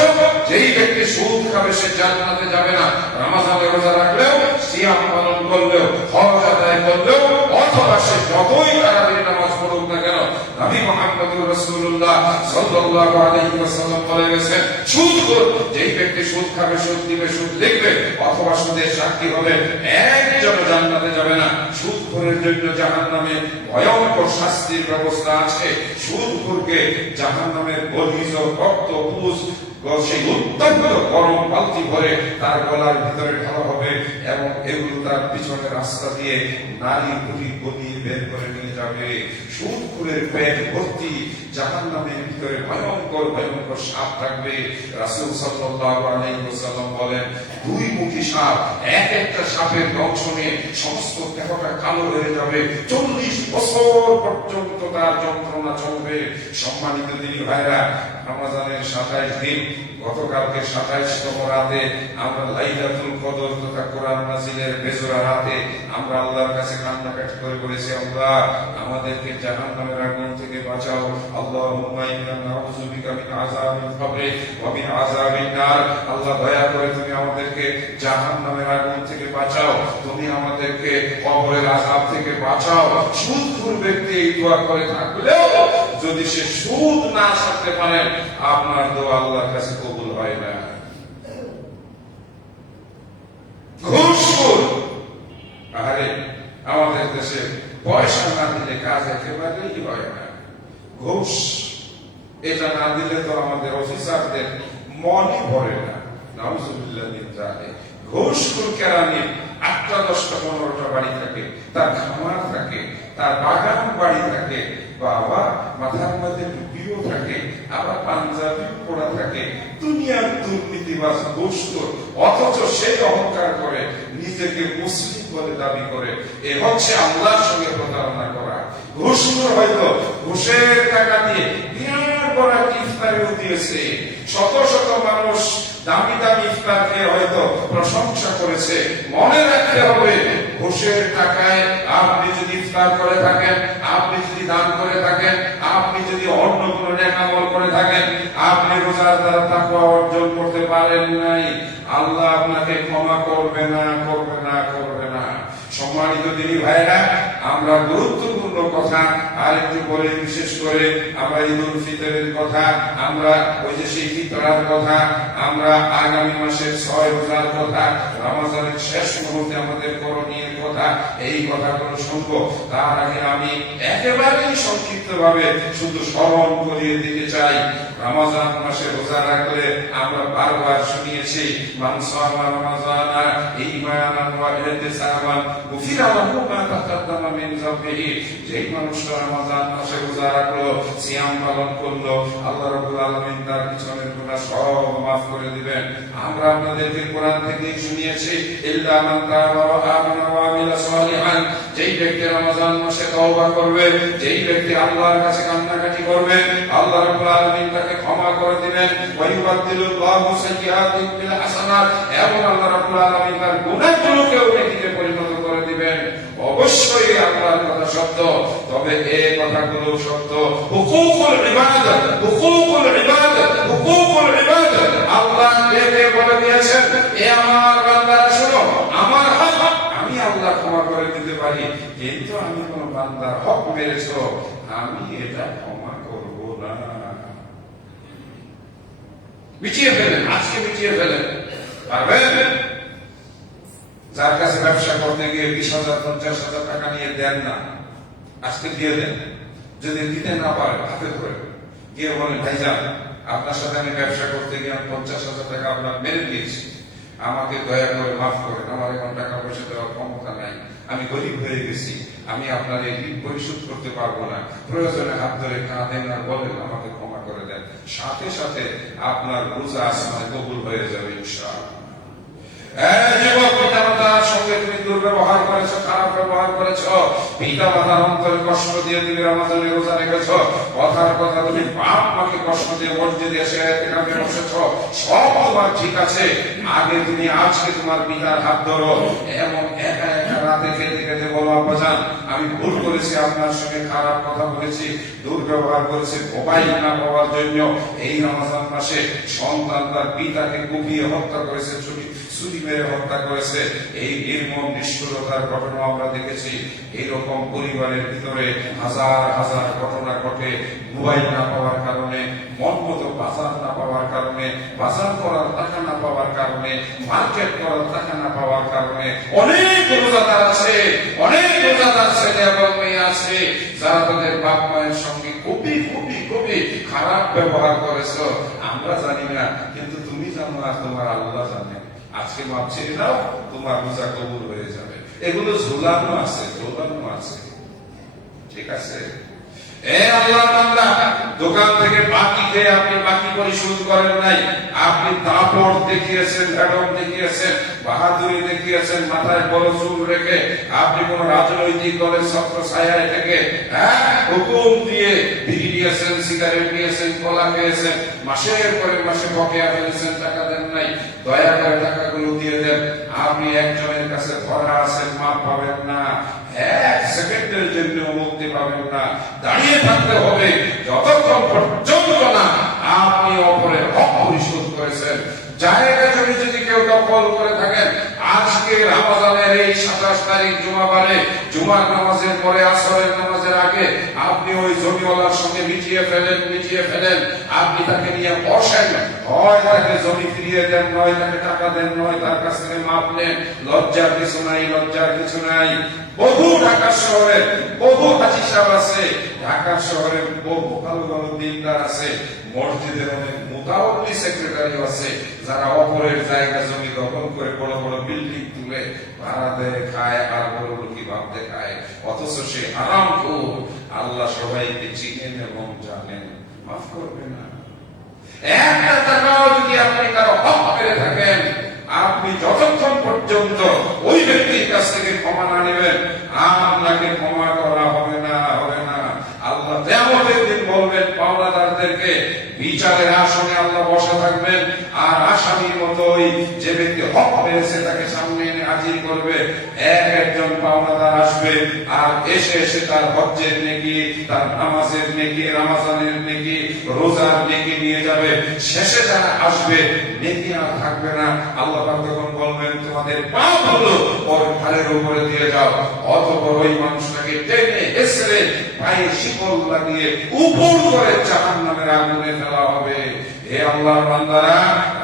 যেই ব্যক্তি সুদ খাবে সে জান্নাতে যাবে না। রমজানে রোজা রাখলেও, সিয়াম পালন করলেও, হজ আদায় করলেও, অথবা সে যতই তারাবির নামাজ পড়ুক না কেন, নবী মুহাম্মদুর রাসূলুল্লাহ সাল্লাল্লাহু আলাইহি ওয়াসাল্লাম বলে গেছেন, সুদখোর যেই ব্যক্তি সুদ খাবে, সুদ দিবে, সুদ লিখবে, অথবা সুদের সাক্ষী হবে, একজন জান্নাতে যাবে না। সুদখোরের জন্য জাহান্নামে ভয়ঙ্কর শাস্তির ব্যবস্থা আছে। সুদখোরকে জাহান্নামের গলিজ রক্ত পুষ সেই অত্যন্ত গরম বালতি ভরে তার গলার ভিতরে ঢালা হবে এবং এগুলো তার পিছনে রাস্তা দিয়ে নারী গুলি গলিয়ে বের করে নিয়ে যাবে। সুদখোরের পেট ভর্তি জাহান্নামের ভিতরে ভয়ঙ্কর ভয়ঙ্কর সাপ থাকবে। রাসূল সাল্লাল্লাহু আলাইহি ওয়াসাল্লাম বলেন, 2 মুখী সাপ, এক একটা সাপের দংশনে সমস্ত দেহটা কালো হয়ে যাবে, 40 বছর পর্যন্ত তার যন্ত্রণা চলবে। সম্মানিত দিনী ভাইরা, রমজানের 27 দিন, গতকালকে 27তম রাতে আমরা লাইলাতুল কদর তথা কোরআন নাযিলের বেজোড়া রাতে আমরা আল্লাহর কাছে কান্নাকাটি করে বলেছি, আল্লাহ আমাদেরকে জাহান্নামের আগুন থেকে বাঁচাও। আল্লাহুম্মা ইন্না নাউযু বিকা মিন আযাবিল কবরি ওয়া মিন আযাবিন নার। আল্লাহ দয়া করে তুমি আমাদেরকে জাহান্নামের আগুন থেকে বাঁচাও, তুমি আমাদেরকে কবরের আযাব থেকে বাঁচাও। সুদখোর ব্যক্তি এই দোয়া করে থাকলেও যদি সে সুদ না ছাড়তে পারে, আপনার দোয়া আল্লাহর কাছে কবুল হয় না। ঘুষখোর, আরে আমাদের দেশে পয়সা না দিলে কাজ একেবারেই হয় না। ঘুষ এটা না দিলে তো আমাদের অফিসারদের মনই ভরে না। নাউজুবিল্লাহ মিন যালিক। ঘুষখোর কেরানি 8টা 10টা 15টা বাড়ি থাকে, তার খামার থাকে, তার বাগান বাড়ি থাকে, বাবা মাথার মধ্যে টুপিও থাকে, আবার পাঞ্জাবি পরা থাকে, দুনিয়ার দুর্নীতিবাজ ঘুষখোর, অথচ সে অহংকার করে নিজেকে মুসলিম বলে দাবি করে। এ হচ্ছে আল্লাহর সঙ্গে প্রতারণা করা। ঘুষখোর হয়তো ঘুষের টাকা দিয়ে বিরাট বড় ইফতারিও দিয়েছে, শত শত মানুষ দামি দামি ইফতার খেয়ে হয়তো প্রশংসা করেছে। মনে রাখতে হবে, ঘুষের টাকায় আপনি যদি ইফতার করে থাকেন, আপনি যদি দান করে থাকেন, আপনি যদি অন্য কোনো নেক আমল করে থাকেন, আপনি রোজার দ্বারা তাকওয়া অর্জন করতে পারেন নাই, আল্লাহ আপনাকে ক্ষমা করবে না, করবে না, করবে না। সম্মানিত দিনী ভাইরা, আমরা গুরুত্বপূর্ণ কথা আরেকটু বলে, বিশেষ করে আমরা ঈদুল ফিতরের কথা, আমরা ওই যে সেই ফিতরার কথা, আমরা আগামী মাসের 6 রোজার কথা, রমজানের শেষ মুহূর্তে আমাদের করণীয় কথা, এই কথাগুলো শুনবো। তার আগে আমি একেবারেই সংক্ষিপ্ত ভাবে শুধু স্মরণ করিয়ে দিতে চাই, রমজান মাসে রোজা রাখলে আমরা বারবার শুনিয়েছি, মান সামা রমাযানা ঈমানান ওয়া ইহতিসাবান গুফিরা লাহু মা তাকাদ্দামা মিন যামবিহি। যেই মানুষটা রমজান মাসে রোজা রাখলো, সিয়াম পালন করলো, আল্লাহ রাব্বুল আলামিন তার পিছনের গুনাহ সব মাফ করে দিবেন। আমরা আপনাদেরকে কোরআন থেকে শুনিয়েছি, ইল্লা মান তাবা ওয়া আমানা ওয়া আমিলা সালিহান। যেই ব্যক্তি রমজান মাসে তওবা করবে, যেই ব্যক্তি আল্লাহর কাছে কান্নাকাটি করবে, আল্লাহ রাব্বুল আলামিন তাকে ক্ষমা করে দিবেন। ওয়া ইউবাদদিলুল্লাহু সাইয়্যাতিহিম বিল হাসানাত। এবং আল্লাহ রাব্বুল আলামিন তার গুনাহগুলোকে নেকিতে পরিণত করে দিবেন। অবশ্যই আল্লাহর কথা সত্য, তবে এই কথাগুলো সত্য। হুকুকুল ইবাদত, হুকুকুল ইবাদত, হুকুকুল ইবাদত আল্লাহ ডেকে বলে দিয়েছেন, এ আমার বান্দারা শোনো, আমার হক আমি আল্লাহ ক্ষমা করে দিতে পারি, কিন্তু আমি কোন বান্দার হক মেরেছো, আমি এটা ক্ষমা করব না। মিটিয়ে ফেলেন, আজকে মিটিয়ে ফেলেন। পারবেন? যার কাছে ব্যবসা করতে গিয়ে 20,000 50,000 টাকা নিয়ে দেন না, আজকে দিয়ে দেন। যদি দিতে না পারেন হাতে ধরে গিয়ে বলেন, ভাইজান আপনার সাথে আমি ব্যবসা করতে গিয়ে 50,000 টাকা আপনার মেরে দিয়েছি, আমাকে দয়া করে মাফ করেন, আমার এখন টাকা পয়সা দেওয়ার ক্ষমতা নাই, আমি গরিব হয়ে গেছি, আমি আপনার এই ঋণ পরিশোধ করতে পারবো না, প্রয়োজনে হাত ধরে কাঁদেন আর বলেন আমাকে ক্ষমা করে দেন। সাথে সাথে আপনার রোজা আসমানে কবুল হয়ে যাবে ইনশাআল্লাহ। যুবক, পিতামাতার সঙ্গে তুমি দুর্ব্যবহার করেছো, খারাপ ব্যবহার করেছো, পিতামাতার অন্তরে কষ্ট দিয়ে তুমি রমজানে রোজা রেখেছো, কথার কথা তুমি বাপ মাকে কষ্ট দিয়ে মসজিদে এসে এতেকাফে বসেছো, সব তোমার ঠিক আছে। আগে তুমি আজকে তোমার পিতার হাত ধরো, এমন একা একা রাতে খেতে খেতে বলো, আব্বাজান আমি ভুল করেছি, আপনার সঙ্গে খারাপ কথা বলেছি, দুর্ব্যবহার করেছি, মোবাইল না পাওয়ার জন্য এই রমজান মাসে সন্তান তার পিতাকে কুপিয়ে হত্যা করেছে, ছুরি মেরে হত্যা করেছে। এই নির্মম নিষ্ঠুরতার ঘটনা আমরা দেখেছি। এইরকম পরিবারের ভিতরে হাজার হাজার ঘটনা ঘটে। মোবাইল না পাওয়ার কারণে, মন মতো বাজার না পাওয়ার কারণে, বাজার করার টাকা না পাওয়ার কারণে, মার্কেট করার টাকা না পাওয়ার কারণে অনেক রোজাদার আছে, অনেক রোজাদার ছেলে এবং মেয়ে আছে যারা তাদের বাপ মায়ের সঙ্গে খুবই খুবই খুবই খারাপ ব্যবহার করেছো। আমরা জানি না, কিন্তু তুমি জানো আর তোমার আল্লাহ জানে। আজকে মাপ ছেড়ে দাও, তোমার রোজা কবুল হয়ে যাবে। এগুলো ঝোলানো আছে, ঝোলানো আছে, ঠিক আছে? আল্লাহর বান্দা, দোকান থেকে বাকি খেয়ে আপনি বাকি পরিশোধ করেন নাই, আপনি দাপট দেখিয়েছেন, ঢাকন দেখিয়েছেন, বাহাদুরি দেখিয়েছেন, মাথায় বড় চুল রেখে আপনি কোন রাজনৈতিক দলের ছত্র ছায়ায় থেকে হুকুম দিয়ে বিড়ি নিয়েছেন, সিগারেট নিয়েছেন, কলা খেয়েছেন, মাসের পরে মাসে বকেয়া ফেলেছেন, টাকা দেন নাই। দয়া করে টাকাগুলো দিয়ে দেন। আপনি একজনের কাছে ধরা আছেন, মাপ পাবেন না, এক সেকেন্ডের জন্য মুক্তি পাবেন না। দাঁড়িয়ে থাকতে হবে যতক্ষণ পর্যন্ত না আপনি অপরের হক পরিশোধ করেছেন। জায়গা জমি যদি কেউ দখল করে থাকেন, আজকে রমজানের এই 27 তারিখ জুমাবারে, জুমার নামাজের পরে আসরের নামাজের আগে আপনি ওই জমিওয়ালার সঙ্গে মিটিয়ে ফেলেন। আপনি তাকে নিয়ে বসেন, হয় তাকে জমি ফিরিয়ে দেন, নয় তাকে টাকা দেন, নয় তার কাছ থেকে মাপ নেন। লজ্জার কিছু নাই, লজ্জার কিছু নাই। বহু ঢাকা শহরে বহু হাজি সাহেব আছে, ঢাকা শহরে বহু ভালো ভালো দিনদার আছে, মসজিদের অনেক মুতাওয়াল্লি সেক্রেটারি আছে যারা অপরের জায়গা জমি দখল করে বড় বড় বিল্ডিং তুলে ভাড়া দেয়, খায়, আর বড় লোকি ভাব দেখায়, অথচ সে হারামখোর। আল্লাহ সবাইকে চিনেন এবং জানেন, মাফ করবে না। একটা টাকাও যদি আপনি কারো হক পেয়ে থাকেন, আপনি যতক্ষণ পর্যন্ত ওই ব্যক্তির কাছ থেকে ক্ষমা না নেবেন, আপনাকে ক্ষমা করা হবে না, হবে না। আল্লাহ কিয়ামতের দিন বলবেন পাওনাদারদেরকে, বিচারের আসনে আল্লাহ বসা থাকবেন, আর আসামির মতোই যে ব্যক্তি হক পেয়েছে তাকে সামনে এনে হাজির করবে। একজন পাওনাদার আসবে, আর এসে তার হজ্জের নেকি, তার নামাজের নেকি, রমজানের নেকি, রোজার নেকি নিয়ে যাবে। শেষে যারা আসবে, নেকি আর থাকবে না। আল্লাহ পাক তখন বলবেন, তোমাদের পাপগুলো ওর ঘাড়ের উপরে দিয়ে যাও। অতঃপর ওই মানুষটাকে টেনে হেসড়ে পায়ে শিকল লাগিয়ে উপর করে জাহান্নামের আগুনে ফেলা হবে। হে আল্লাহর বান্দারা,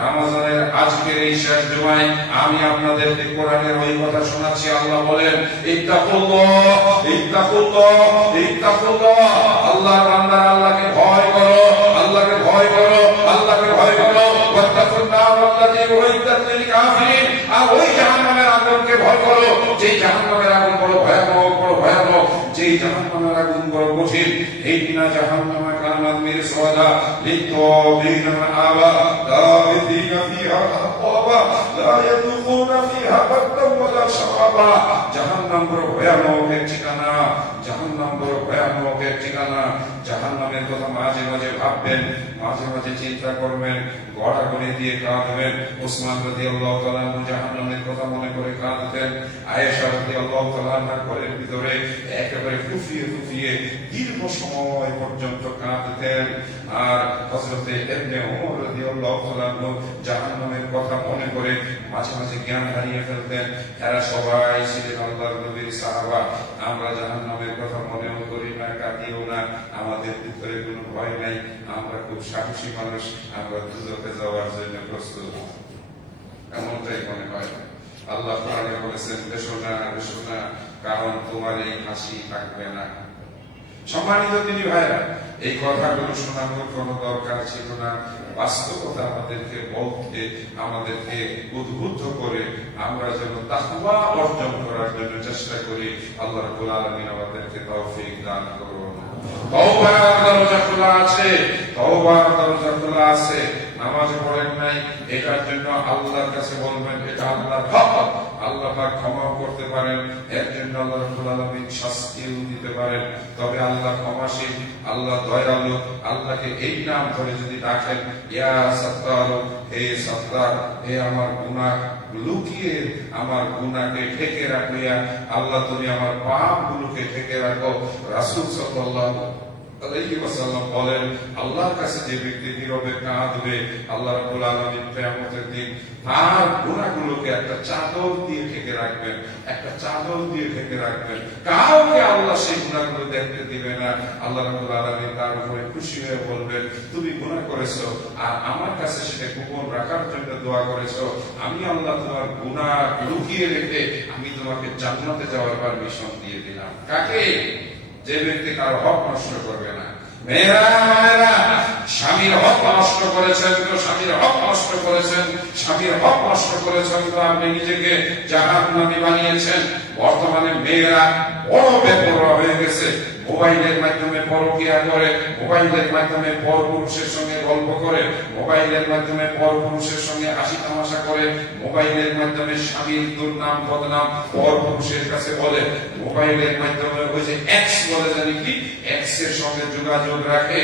রমজানের আজকের এই শেষ জুমায় আমি আপনাদেরকে কোরআনের ওই কথা শোনাচ্ছি। আল্লাহ বলেন, ইত্তাকুল্লাহ, ইত্তাকুল্লাহ, ইত্তাকুল্লাহ। আল্লাহর বান্দারা, আল্লাহকে ভয় করো, আল্লাহকে ভয় করো, আল্লাহকে ভয় করো। ওয়াত্তাকুল্লাহ ওয়াল্লাযী উইদ্দাত লিল কাফিরিন। আর ওই জাহান্নামের আগুনকে ভয় করো, যেই জাহান্নামের আগুন বড় ভয়ানক, বড় ভয়ানক, যেই জাহান্নামের আগুন বড় কঠিন। ইন্না জাহান্নামা কানাত মিরসাদা লিত-তাগিনা মাআবা লাবিদিনা ফিহা আহওয়াবা লা ইয়াদুকুনা ফিহা বারদান ওয়ালা শারাবা। জাহান্নাম বড় ভয়ানক এক ঠিকানা, জাহান্নাম বড় ভয়ানক এক ঠিকানা। জাহান্নামের কথা মাঝে মাঝে ভাববেন, মাঝে মাঝে চিন্তা করবেন, গড়াগড়ি দিয়ে কাঁদবেন। ওসমান রাদিয়াল্লাহু তাআলা আনহু জাহান্নামের কথা মনে করে কাঁদতেন। আয়েশা রাদিয়াল্লাহু তাআলা আনহার ঘরের ভিতরে একেবারে ফুফিয়ে ফুফিয়ে দীর্ঘ সময় পর্যন্ত কাঁদতেন। আর হযরতে ইবনে ওমর রাদিয়াল্লাহু তাআলা জাহান্নামের কথা মনে করে মাঝে মাঝে জ্ঞান হারিয়ে ফেলতেন। এরা সবাই ছিলেন আল্লাহর নবীর সাহাবা। আমরা জাহান্নামের কথা মনেও করি না, কাটিও না, আমাদের ভিতরে কোনো ভয় নাই, আমরা খুব সাহসী মানুষ, আমরা দুজকে যাওয়ার জন্য প্রস্তুত, এমনটাই মনে হয়। আল্লাহ কোরআনে বলেছেন, দেশো না, কারণ তোমার এই হাসি থাকবে না। সম্মানিত তিনি ভাইরা, এই কথাগুলো শোনানোর কোনো দরকার ছিল না। বাস্তবতা আমাদেরকে বলতে, আমাদেরকে উদ্বুদ্ধ করে আমরা যেন তাকওয়া অর্জন করার জন্য চেষ্টা করি। আল্লাহ রাব্বুল আলামিন আমাদেরকে তৌফিক দান করুন। তওবার দরজা খোলা আছে, তওবার দরজা খোলা আছে। নামাজ পড়েন নাই, এটার জন্য আল্লাহর কাছে বলবেন, এটা আল্লাহর হক, আল্লাহ পাক ক্ষমা করতে পারেন, এর জন্য আল্লাহ রাব্বুল আলামিন শাস্তিও দিতে পারেন। তবে আল্লাহ ক্ষমাশীল, আল্লাহ দয়ালু। আল্লাহকে এই নাম ধরে যদি ডাকেন, ইয়া সাত্তার, হে সাত্তার, হে আমার গুনাহ লুকিয়ে আমার গুনাহকে ঢেকে রাখো, ইয়া আল্লাহ তুমি আমার পাপগুলোকে ঢেকে রাখো। রাসূল সাল্লাল্লাহু আলাইহি ওয়াসাল্লাম বলেন, আল্লাহর কাছে যে ব্যক্তি নীরবে কাঁদবে, আল্লাহ রাব্বুল আলামিন কিয়ামতের দিন তার গুনাহগুলোকে একটা চাদর দিয়ে ঢেকে রাখবেন, একটা চাদর দিয়ে ঢেকে রাখবেন। কাউকে আল্লাহ সেই গুনাহগুলো দেখতে দিবে না। আল্লাহ রাব্বুল আলামিন তার উপরে খুশি হয়ে বলবেন, তুমি গুনাহ করেছো আর আমার কাছে সেটা গোপন রাখার জন্য দোয়া করেছো, আমি আল্লাহ তোমার গুনাহ লুকিয়ে রেখে আমি তোমাকে জান্নাতে যাওয়ার পারমিশন দিয়ে দিলাম। কাকে? যে ব্যক্তি কারো হক নষ্ট করবে না। মেয়েরা, মায়েরা, স্বামীর হক নষ্ট করেছেন তো স্বামীর হক নষ্ট করেছেন, স্বামীর হক নষ্ট করেছেন তো আপনি নিজেকে জাহান্নামী বানিয়েছেন। বর্তমানে মেয়েরা বড় বেপরোয়া হয়ে গেছে, মোবাইলের মাধ্যমে পরকীয়া করে, মোবাইলের মাধ্যমে পরপুরুষের সঙ্গে গল্প করে, মোবাইলের মাধ্যমে পরপুরুষের সঙ্গে হাসি তামাশা করে, মোবাইলের মাধ্যমে স্বামীর দুর্নাম বদনাম পরপুরুষের কাছে বলে, মোবাইলের মাধ্যমে ওই যে এক্স বলে জানি কি, এক্স এর সঙ্গে যোগাযোগ রাখে।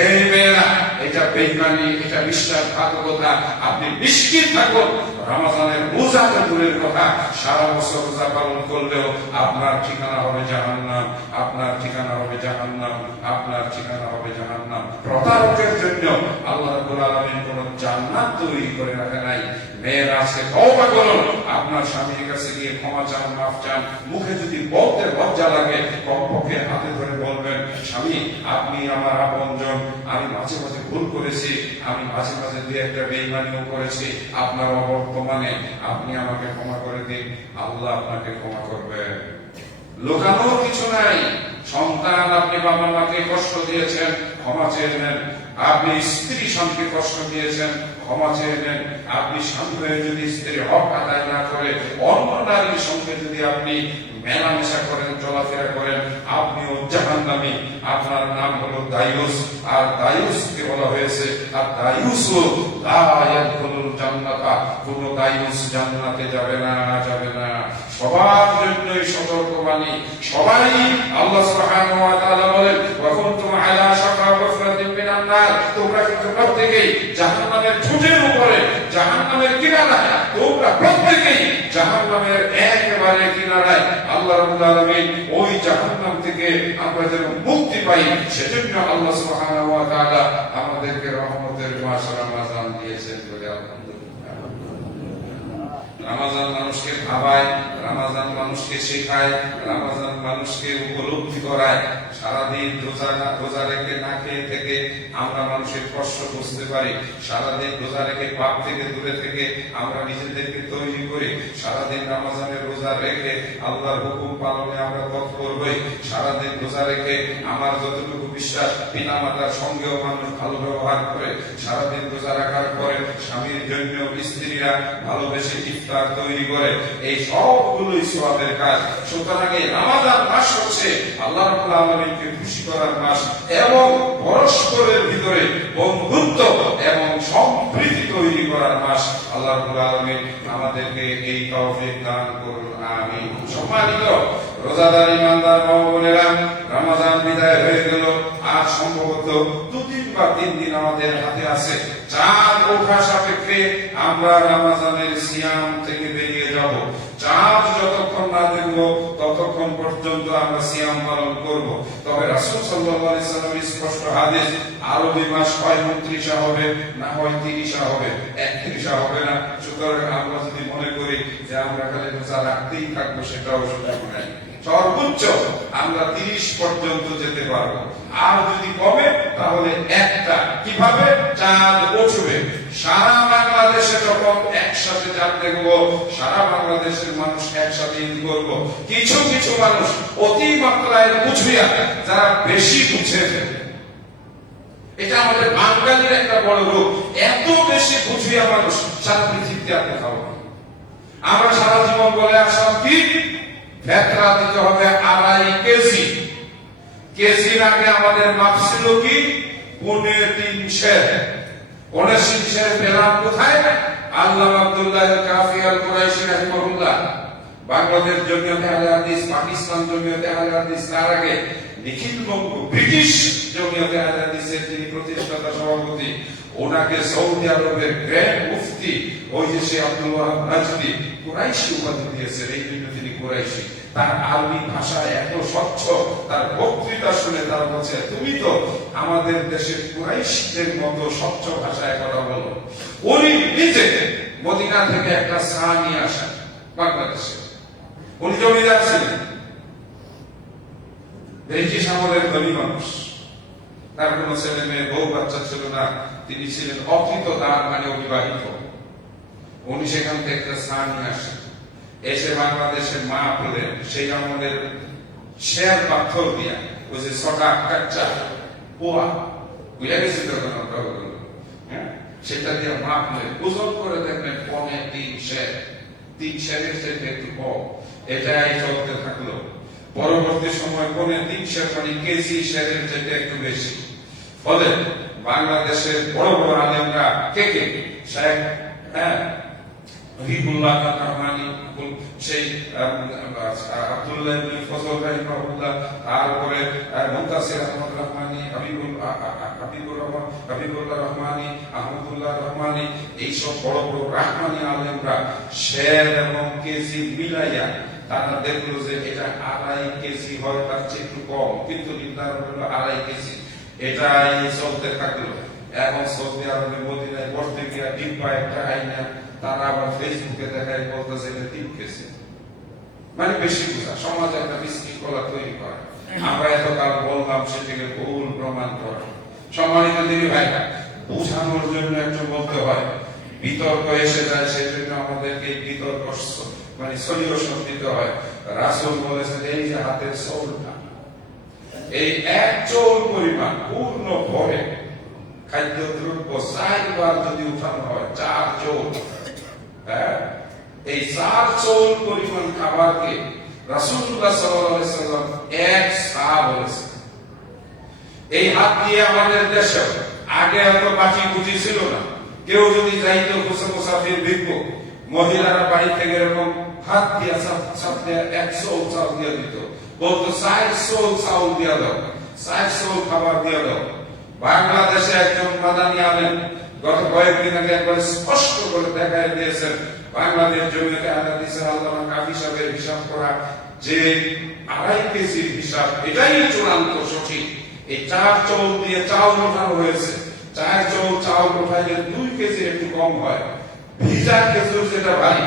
এই মেয়েরা, এটা বেঈমানি, এটা বিশ্বাসঘাতকতা। আপনি নিশ্চিত থাকুন, রমজানের রোজা তো দূরের কথা, সারা বছর রোজা পালন করলেও আপনার ঠিকানা হবে জাহান্নাম, আপনার ঠিকানা হবে জাহান্নাম, আপনার ঠিকানা হবে জাহান্নাম। প্রতারকের জন্য আল্লাহ রাব্বুল আলামিন কোন জান্নাত তৈরি করে রাখে নাই। মেয়েরা আছে, তওবা করুন, আপনার স্বামীর কাছে গিয়ে ক্ষমা চান, মাফ চান। মুখে যদি বলতে লজ্জা লাগে, কমপক্ষে হাতে ধরে বলবেন, স্বামী আপনি আমার আপনজন, আমি মাঝে মাঝে ভুল করেছি, আমি মাঝে মাঝে দুই একটা বেঈমানিও করেছি, আপনার অবর্তমানে আপনি আমাকে ক্ষমা করে দিন, আল্লাহ আপনাকে ক্ষমা করবেন। লুকানোর কিছু নাই। সন্তান, আপনি বাবা মাকে কষ্ট দিয়েছেন, ক্ষমা চেয়ে নেন। আপনি স্ত্রী স্বামীকে কষ্ট দিয়েছেন, ক্ষমা চেয়ে নেন। আপনি স্বামী হয়ে যদি স্ত্রীর হক আদায় না করে অন্য নারীর সঙ্গে যদি আপনি মেলামেশা করেন, চলাফেরা করেন, আপনিও জাহান্নামী। আপনার নাম হলো দায়ুস, আর দায়ুসকে বলা হয়েছে আর দায়ুসও লা ইয়াদখুলুল জান্নাতা, কোন দায়ুস জান্নাতে যাবে না, যাবে না। সবার জন্যই সতর্কবাণী। সবাই আল্লাহ সুবহানাহু ওয়া তাআলা বলেন, ওয়া কুনতুম আলা শাফা হুফরাতিন মিনান নার, তোমরা কিন্তু প্রত্যেকেই জাহান্নামের ঠোঁটের উপরে, জাহান্নামের কিনারায়, তোমরা প্রত্যেকেই জাহান্নামের একেবারে কিনারায়। আল্লাহ রাব্বুল আলামিন ওই জাহান্নাম থেকে আমরা যেন মুক্তি পাই, সেজন্য আল্লাহ সুবহানাহু ওয়া তাআলা আমাদেরকে রহমতের মাস রমজান দিয়েছেন বলে আলহামদুলিল্লাহ। রমজান মানুষকে ভাবায়, রমজান মানুষকে শেখায়, রমজান মানুষকে উপলব্ধি করায়। সারাদিন রোজা রেখে না খেয়ে থেকে আমরা মানুষের কষ্ট বুঝতে পারি। সারাদিন রোজা রেখে পাপ থেকে দূরে থেকে আমরা নিজেদেরকে তৈরি করি। সারাদিন রমজানের রোজা রেখে আল্লাহর হুকুম পালনে আমরা তৎপর হই। সারাদিন রোজা রেখে আমার যতটুকু বিশ্বাস, পিতা মাতার সঙ্গেও মানুষ ভালো ব্যবহার করে। সারাদিন রোজা রাখার পরে স্বামীর জন্য স্ত্রীরা ভালোবেসে ইফতার তৈরি করে। এই সবগুলোই সওয়াবের কাজ। সুতরাং এই রমজান মাস হচ্ছে আল্লাহ রাব্বুল আলামিনকে খুশি করার মাস এবং পরস্পরের ভিতরে বন্ধুত্ব এবং সম্প্রীতি তৈরি করার মাস। আল্লাহ রাব্বুল আলামিন আমাদেরকে এই তৌফিক দান করুন, আমিন। সম্মানিত রোজাদার ইমানদার ভাই-বোনেরা, রমজান বিদায় হয়ে গেল। আজ সম্ভবত 2 দিন বা 3 দিন আমাদের হাতে আছে। চাঁদ ওঠা সাপেক্ষে আমরা রমজানের সিয়াম থেকে বেরিয়ে যাব। চাঁদ যতক্ষণ না দেখব ততক্ষণ পর্যন্ত আমরা সিয়াম পালন করব। তবে রাসূল সাল্লাল্লাহু আলাইহি সাল্লামের স্পষ্ট হাদিস, আরবি মাস হয় 29 হবে, না হয় 30 হবে, 31 হবে না। সুতরাং আমরা যদি মনে করি যে আমরা খালি রোজা রাখতেই থাকবো, সেটাও সুযোগ নাই। সর্বোচ্চ আমরা 30 পর্যন্ত যেতে পারবো। আর যদি কমে তাহলে একটা, কিভাবে? চাঁদ উঠবে। সারা বাংলাদেশে যখন একসাথে চাঁদ দেখবো, সারা বাংলাদেশের মানুষ একসাথে ঈদ করবো। কিছু কিছু মানুষ অতিমাত্রায় বুঝিয়া, যারা বেশি বুঝে ফেলে, এটা আমাদের বাঙালির একটা বড় রোগ। এত বেশি বুঝিয়া মানুষ সারা পৃথিবীতে আর কোথাও নেই। আমরা সারা জীবন বলে আসলাম কি ভেতরা দিতে হবে 2.5 কেজি। কেজির আগে আমাদের মাপ ছিল কি 3.5 সের। 3.5 সের পেলাম কোথায়? আল্লামা আব্দুল্লাহ কাফি আল কুরাইশি রাহিমাহুল্লাহ, বাংলাদেশ জমিয়তে আহলে হাদিস, পাকিস্তান জমিয়তে আহলে হাদিস, তার আগে নিখিল বঙ্গ ব্রিটিশ জমিয়তে আহলে হাদিসের যিনি প্রতিষ্ঠাতা সভাপতি, ওনাকে সৌদি আরবের গ্র্যান্ড মুফতি ওই যে শেখ আব্দুল ওয়াহাব নাজদি কুরাইশি উপাধি দিয়েছেন। এই জন্য তিনি কুরাইশি। তার আরবি ভাষা এত স্বচ্ছ, তার বক্তৃতা শুনে তার বলছে, তুমি তো আমাদের দেশের কুরাইশদের মতো স্বচ্ছ ভাষায় কথা বলো। উনি নিজে মদিনা থেকে একটা চা নিয়ে আসেন বাংলাদেশে। উনি জমিদার ছিলেন, ব্রিটিশ আমলের ধনী মানুষ। তার কোন ছেলে মেয়ে, বউ বাচ্চা ছিল না। তিনি ছিলেন অকৃত দান, মানে অবিবাহিত। উনি সেখান থেকে একটা চা নিয়ে আসেন, এসে বাংলাদেশের মা পেলেন সেই আমাদের শেয়ার পাথর দিয়া, ওই যে ছটা কাচ্চা পোয়া বুঝে গেছি তখন, সেটা দিয়ে মাপ নেই, ওজন করে দেখবেন 3 সের। 3 সেরের চাইতে একটু কম। এটাই চলতে থাকলো। পরবর্তী সময় 3 সের মানে কেজি সেরের চাইতে একটু বেশি। ফলে বাংলাদেশের বড় বড় আলেমরা কে কে? শেখ হিবুল্লাহ রহমানী, সেই আব্দুল্লাহ ইবনে ফজল রাহিমাহুল্লাহ, তারপরে মুনতাসির আহমদ রহমানী, হাবিবুল্লাহ রহমানী, আহমদুল্লাহ রহমানী, এইসব বড় বড় রহমানী আলেমরা শের এবং কেজি মিলাইয়া তারা দেখলো যে এটা 2.5 কেজি হয়, তার চেয়ে একটু কম, কিন্তু নির্ধারণ হলো 2.5 কেজি। এটাই চলতে থাকলো। এখন সৌদি আরবে মদিনায় বসতে গিয়া ডিব্বা একটা আইনা তারা আবার ফেসবুকে দেখায়, বলতেছে এটা 3 কেজি। মানে বেশি বোঝা, সমাজে একটা বিশৃঙ্খলা তৈরি করা। আমরা এতকাল বললাম, সেটাকে ভুল প্রমাণ করা। সম্মানিত দিদি ভাইরা, বোঝানোর জন্য একটু বলতে হয়, বিতর্ক এসে যায়, সেজন্য আমাদেরকে বিতর্ক মানে সলিউশন দিতে হয়। রাসূল বলেছেন, এই যে হাতের চৌলটা, এই 1 চৌল পরিমাণ পূর্ণ ভরে খাদ্য দ্রব্য 4 বার যদি উঠানো হয়, 4 চৌল, এই 4 চৌল পরিমাণ খাবারকে রাসূলুল্লাহ সাল্লাল্লাহু আলাইহি সাল্লাম 1 সা বলেছেন। এই হাত দিয়ে আমাদের দেশে আগে এত বাটি বুঝি ছিল না। কেউ যদি যাইতো মুসাফির ভিক্ষুক, মহিলারা বাড়ি থেকে এরকম হাত দিয়ে সাথে 1 চৌল চাউল দিয়ে দিত, বলতো 4 চৌল চাউল দিয়ে দাও, 4 চৌল খাবার দিয়ে দাও। বাংলাদেশে একজন মাদানী আলেম গত কয়েকদিন আগে একবার স্পষ্ট করে দেখায় দিয়েছেন, বাংলাদেশ জমিয়তে আহলে হাদিসের আল্লামা কাফি সাহেবের হিসাব করা যে 2.5 কেজির হিসাব, এটাই চূড়ান্ত সঠিক। এই 4 চৌল দিয়ে চাউল ওঠানো হয়েছে। 4 চৌল চাউল ওঠাইলে 2 কেজি একটু কম হয়। ভিজা খেজুর যেটা ভাই,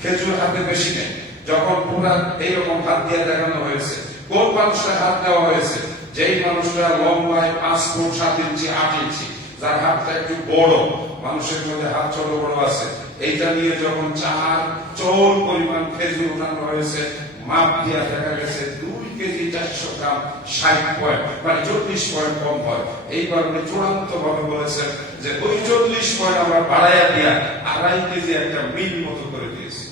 খেজুর হাতে বেশি নেই। যখন পুরা এইরকম হাত দিয়ে দেখানো হয়েছে, কোন মানুষটা হাত দেওয়া হয়েছে? যেই মানুষটা লম্বায় 5 ফুট 7 ইঞ্চি 8 ইঞ্চি, যার হাতটা একটু বড়, মানুষের মধ্যে হাত ছোট বড় আছে, এইটা নিয়ে যখন 4 চৌল পরিমাণ খেজুর উঠানো হয়েছে, মাপ দিয়া দেখা গেছে 2 কেজি 400 গ্রাম 60 পয়েন্ট, মানে 40 পয়েন্ট কম হয়। এইবার উনি চূড়ান্ত ভাবে বলেছেন যে ওই 40 পয়েন্ট আমরা বাড়াইয়া দিয়া 2.5 কেজি একটা মিল মতো করে দিয়েছি।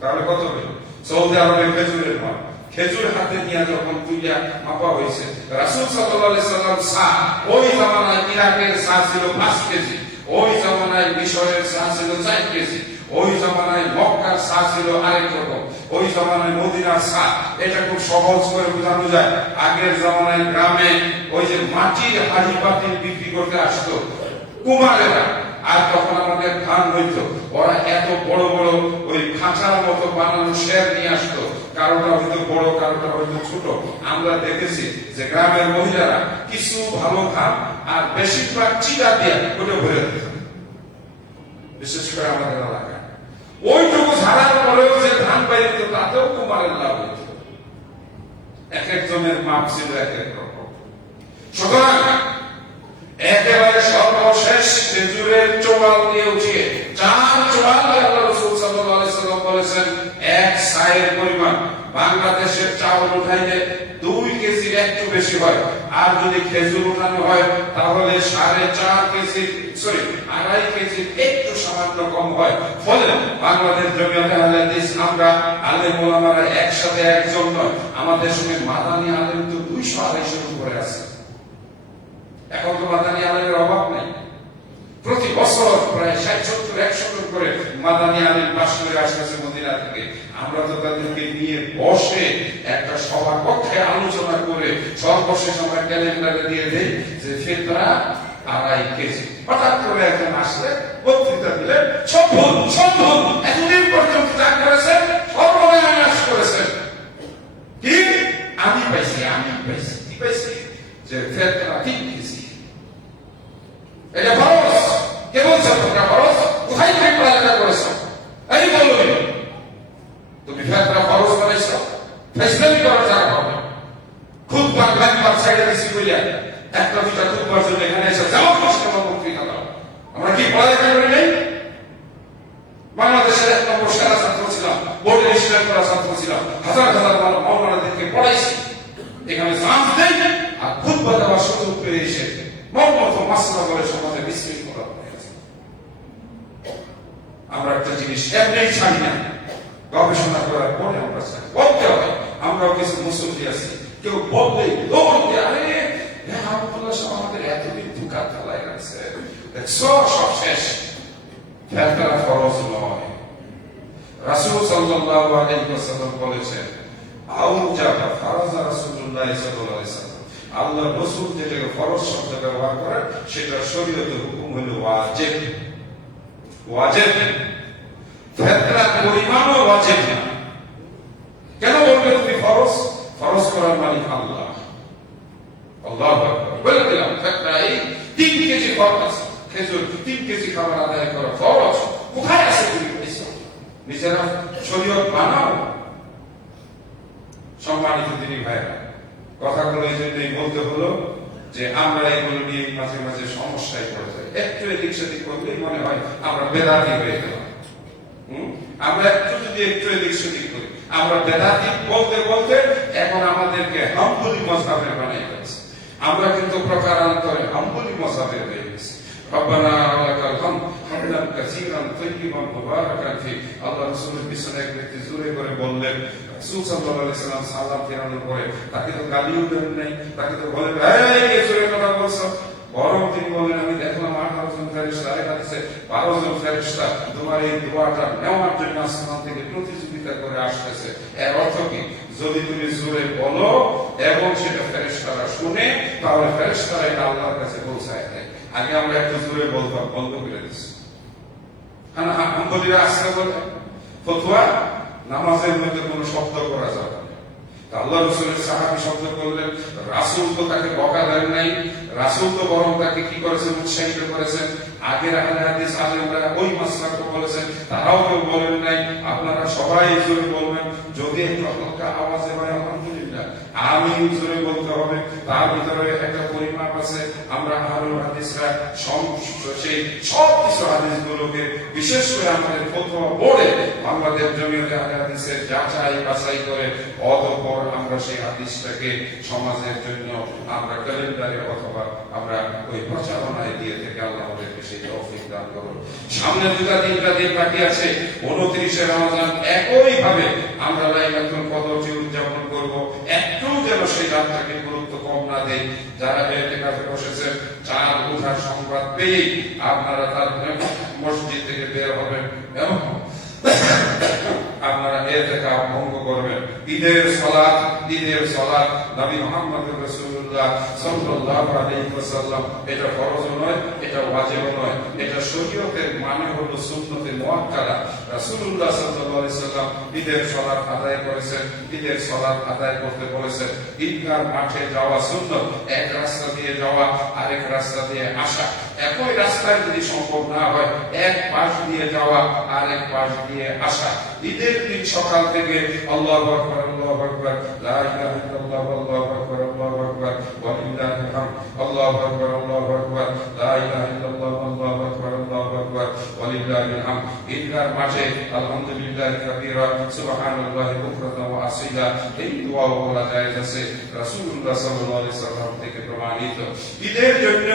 তাহলে কত হলো? সৌদি আরবে খেজুরের মাপ, খেজুর হাতে নিয়ে যখন তুইয়া মাপা হয়েছে, রাসূল সাল্লাল্লাহু আলাইহি সাল্লাম সা, ওই জামানায় ইরাকের সা ছিল 5 কেজি, ওই জামানায় মিশরের সা ছিল 4 কেজি, ওই জামানায় মক্কার সা ছিল আরেক রকম, ওই জামানায় মদিনার সা। এটা খুব সহজ করে বোঝানো যায়। আগের জামানায় গ্রামে ওই যে মাটির হাড়ি পাতিল বিক্রি করতে আসতো কুমারেরা, আর তখন আমাদের ধান হইতো, ওরা এত বড় বড় ওই খাঁচার মতো বানানো শের নিয়ে আসতো, কারোটা হয়তো বড়, কারোটা হয়তো ছোট। আমরা দেখেছি যে গ্রামের মহিলারা কিছু ভালো ধান আর বেশিরভাগ চিটা দিয়ে ওটা ভরে দিত, বিশেষ করে আমাদের এলাকায়। ওইটুকু ঝাড়ার পরেও যে ধান পাইত তাতেও কুমারের লাভ হইত। এক একজনের মাপ ছিল এক এক রকম। সুতরাং একেবারে সর্বশেষ খেজুরের চোয়াল দিয়ে উঠিয়ে 4 চোয়াল আল্লাহ রাসূল সাল্লাল্লাহু আলাইহি সাল্লাম বলেছেন এক সায়ের পরিমাণ। বাংলাদেশের চাউল উঠাইলে 2 কেজির একটু বেশি হয়, আর যদি খেজুর উঠানো হয় তাহলে 4.5 কেজি, সরি 2.5 কেজির একটু সামান্য কম হয়। ফলে বাংলাদেশ জমিয়তে আহলে হাদিস আমরা আলেম ওলামারা একসাথে একজন নয়, আমাদের সঙ্গে মাদানী আলেম তো 200-250 উপরে আছে। এখন তো মাদানী আলেমের অভাব নেই। প্রতি বছর প্রায় 60-70-100 জন করে মাদানী আলেম পাশ করে আসতেছে মদিনা থেকে। আমরা তো তাদেরকে নিয়ে বসে একটা সভা কক্ষে আলোচনা করে সর্বশেষ আমরা ক্যালেন্ডারে দিয়ে দেই যে ফিতরা 2.5 কেজি। হঠাৎ করে একজন আসলে বক্তৃতা দিলেন, সব ভুল, এতদিন পর্যন্ত যা করেছেন সর্বনাশ করেছেন। কি আমি পাইছি কি পাইছি যে ফিতরা 3 কেজি। এটা ফরজ। কে বলছে তোমরা ফরজ? কোথায় থেকে পড়ালেখা করেছো? এই বলবে তুমি ফিতরা ফরজ বানাইছো, ফেসলামি করার জায়গা হবে। খুতবা মেম্বার সাইডে দিছি কইয়া একটা দুটা খুতবার জন্য এখানে এসে যাও কষ্ট বক্তৃতা দাও। আমরা কি পড়ালেখা করি নাই? বাংলাদেশের 1 নম্বর সেরা ছাত্র ছিলাম, বোর্ডে স্টুডেন্ট করা ছাত্র ছিলাম, হাজার মাওলানাদেরকে পড়াইছি। এখানে চান্স দেই আর খুতবা দেওয়ার সুযোগ পেয়ে এসে মত মাসলা বলে সমাজে বিশৃঙ্খলা করা হয়েছে। আমরা একটা জিনিস এমনি ছাড়ি না, গবেষণা করার পরে আমরা ছাড়ি। বলতে হয় আমরাও কিছু মুসল্লি আছি, কেউ বললেই দৌড়তে, আরে আহমদুল্লাহ সাহেব আমাদের এতদিন ধোঁকা চালাই রাখছে, দেখছো সব শেষ। ফিতরা ফরজ নয়। রাসূল সাল্লাল্লাহু আলাইহি ওয়াসাল্লাম বলেছেন আউজাবা ফারাজা রাসূলুল্লাহ সাল্লাল্লাহু আলাইহি ওয়াসাল্লাম, আল্লাহ রাসূল যেটাকে ফরজ শব্দ ব্যবহার করেন সেটা শরীয়তের হুকুম হলো ওয়াজিব। ফিতরার পরিমাণও ওয়াজিব না। কেন বলবে তুমি ফরজ? ফরজ করার মালিক আল্লাহ। আল্লাহু আকবার। বলে দিলাম ফিতরায় 3 কেজি ফরজ, খেজুর 3 কেজি খাবার আদায় করা ফরজ। কোথায় আছে তুমি পেয়েছো? নিজেরা শরীয়ত বানাও। সম্মানিত দিনী ভাইরা, কথাগুলো এই জন্যই বলতে হলো যে আমরা এগুলো নিয়ে মাঝে মাঝে সমস্যায় পড়ে যাই। একটু এদিক সেদিক করলেই মনে হয় আমরা বেদাতি হয়ে গেলাম। আমরা একটু এদিক সেদিক করি, আমরা বেদাতি বলতে বলতে এখন আমাদেরকে হাম্বলি মাযহাবের বানিয়ে ফেলেছে। আমরা কিন্তু প্রকারান্তরে হাম্বলি মাযহাবের হয়ে গেছি। রব্বানা লাকাল হামদ হামদান কাসীরান তাইয়িবান মুবারাকান ফি। আল্লাহ রাসূলের পিছনে এক ব্যক্তি জোরে করে বললেন, রাসূল সাল্লাল্লাহু আলাইহি সাল্লাম সালাম ফেরানোর পরে তাকে তো গালিও দেন নাই, তাকে তো বলেন এই জোরে কথা বলছো। বরং তিনি বললেন, আমি দেখলাম 18 জন ফেরেশতা, আরেক হাদিসে 12 জন ফেরেশতা তোমার এই দোয়াটা নেওয়ার জন্য আসমান থেকে প্রতিযোগিতা করে আসতেছে। এর অর্থ কি? যদি তুমি জোরে বলো এবং সেটা ফেরেশতারা শুনে, তাহলে ফেরেশতারা এটা আল্লাহর কাছে পৌঁছায় দেয়। আগে আমরা একটু জোরে বলতাম, বন্ধ করে দিচ্ছি। হাম্বলিরা আসতে বলে ফতোয়া নামাজের মধ্যে কোনো শব্দ করা যাবে না। আল্লাহ রাসূলের সাহাবী শব্দ করলেন, রাসূল তো তাকে বকা দেন নাই, রাসূল তো বরং তাকে কি করেছেন? উৎসাহিত করেছেন। আগের আহলে হাদিস আলেমরা ওই মাসলাকে বলেছেন, তারাও কেউ বলেন নাই। আপনারা সবাই জোরে বলবেন, যদি একটু হালকা আওয়াজে হয় আলহামদুলিল্লাহ, আমি জোরে বলতে হবে। তার ভিতরে একটা পরিমাপ আছে। আমরা আহলে হাদিসরা সেই সব কিছু হাদিসগুলোকে বিশেষ করে আমাদের ফতোয়া বোর্ডে বাংলাদেশ জমিয়তে আহলে হাদিসের যাচাই বাছাই করে অতঃপর আমরা সেই হাদিসটাকে সমাজের জন্য আমরা ক্যালেন্ডারে অথবা আমরা ওই প্রচারণায় দিয়ে থেকে আল্লাহ আমাদেরকে সেই তৌফিক দান করুন। সামনে 2-3টা দিন বাকি আছে। 29শে রমজান একই ভাবে আমরা লাইলাতুল কদরকে উদযাপন করব। একটু যেন সেই রাতটাকে গুরুত্ব কম না দেই। যারা ইতিকাফে বসেছেন, চাঁদ ওঠার সংবাদ পেয়েই আপনারা তার মসজিদ থেকে বের হবেন এবং আপনারা ইতিকাফ ভঙ্গ করবেন। ঈদের সালাত নবী মুহাম্মদ রাসূলুল্লাহ রাসূলুল্লাহ সাল্লাল্লাহু আলাইহি ওয়াসাল্লাম। এটা ফরজ নয়, এটা ওয়াজিব নয়, এটা শরীয়তের মানে হলো সুন্নতে মুআক্কাদা। রাসূলুল্লাহ সাল্লাল্লাহু আলাইহি ওয়াসাল্লাম ঈদের সালাত আদায় করেছেন, ঈদের সালাত আদায় করতে বলেছেন। ঈদগাহ মাঠে যাওয়া সুন্নাত, এক রাস্তা দিয়ে যাওয়া আরেক রাস্তা দিয়ে আসা। একই রাস্তায় যদি সম্ভব না হয়, এক পাশ দিয়ে যাওয়া আরেক পাশ দিয়ে আসা। ঈদের দিন সকাল থেকে আল্লাহু আকবার আল্লাহু আকবার লা ইলাহা ইল্লাল্লাহ আল্লাহু আকবার আল্লাহু আকবার ওয়া লিল্লাহিল হামদ আল্লাহু আকবার আল্লাহু আকবার লা ইলাহা ইল্লাল্লাহ আল্লাহু আকবার আল্লাহু আকবার ওয়া লিল্লাহিল হামদ। ঈদগাহ মাঠে আলহামদুলিল্লাহি কাবীরা সুবহানাল্লাহি বুকরাতান ওয়া আসীলা এই দোয়া বলা জায়েজ আছে, রাসূলুল্লাহ সাল্লাল্লাহু আলাইহি ওয়াসাল্লাম থেকে প্রমাণিত। ঈদের জন্য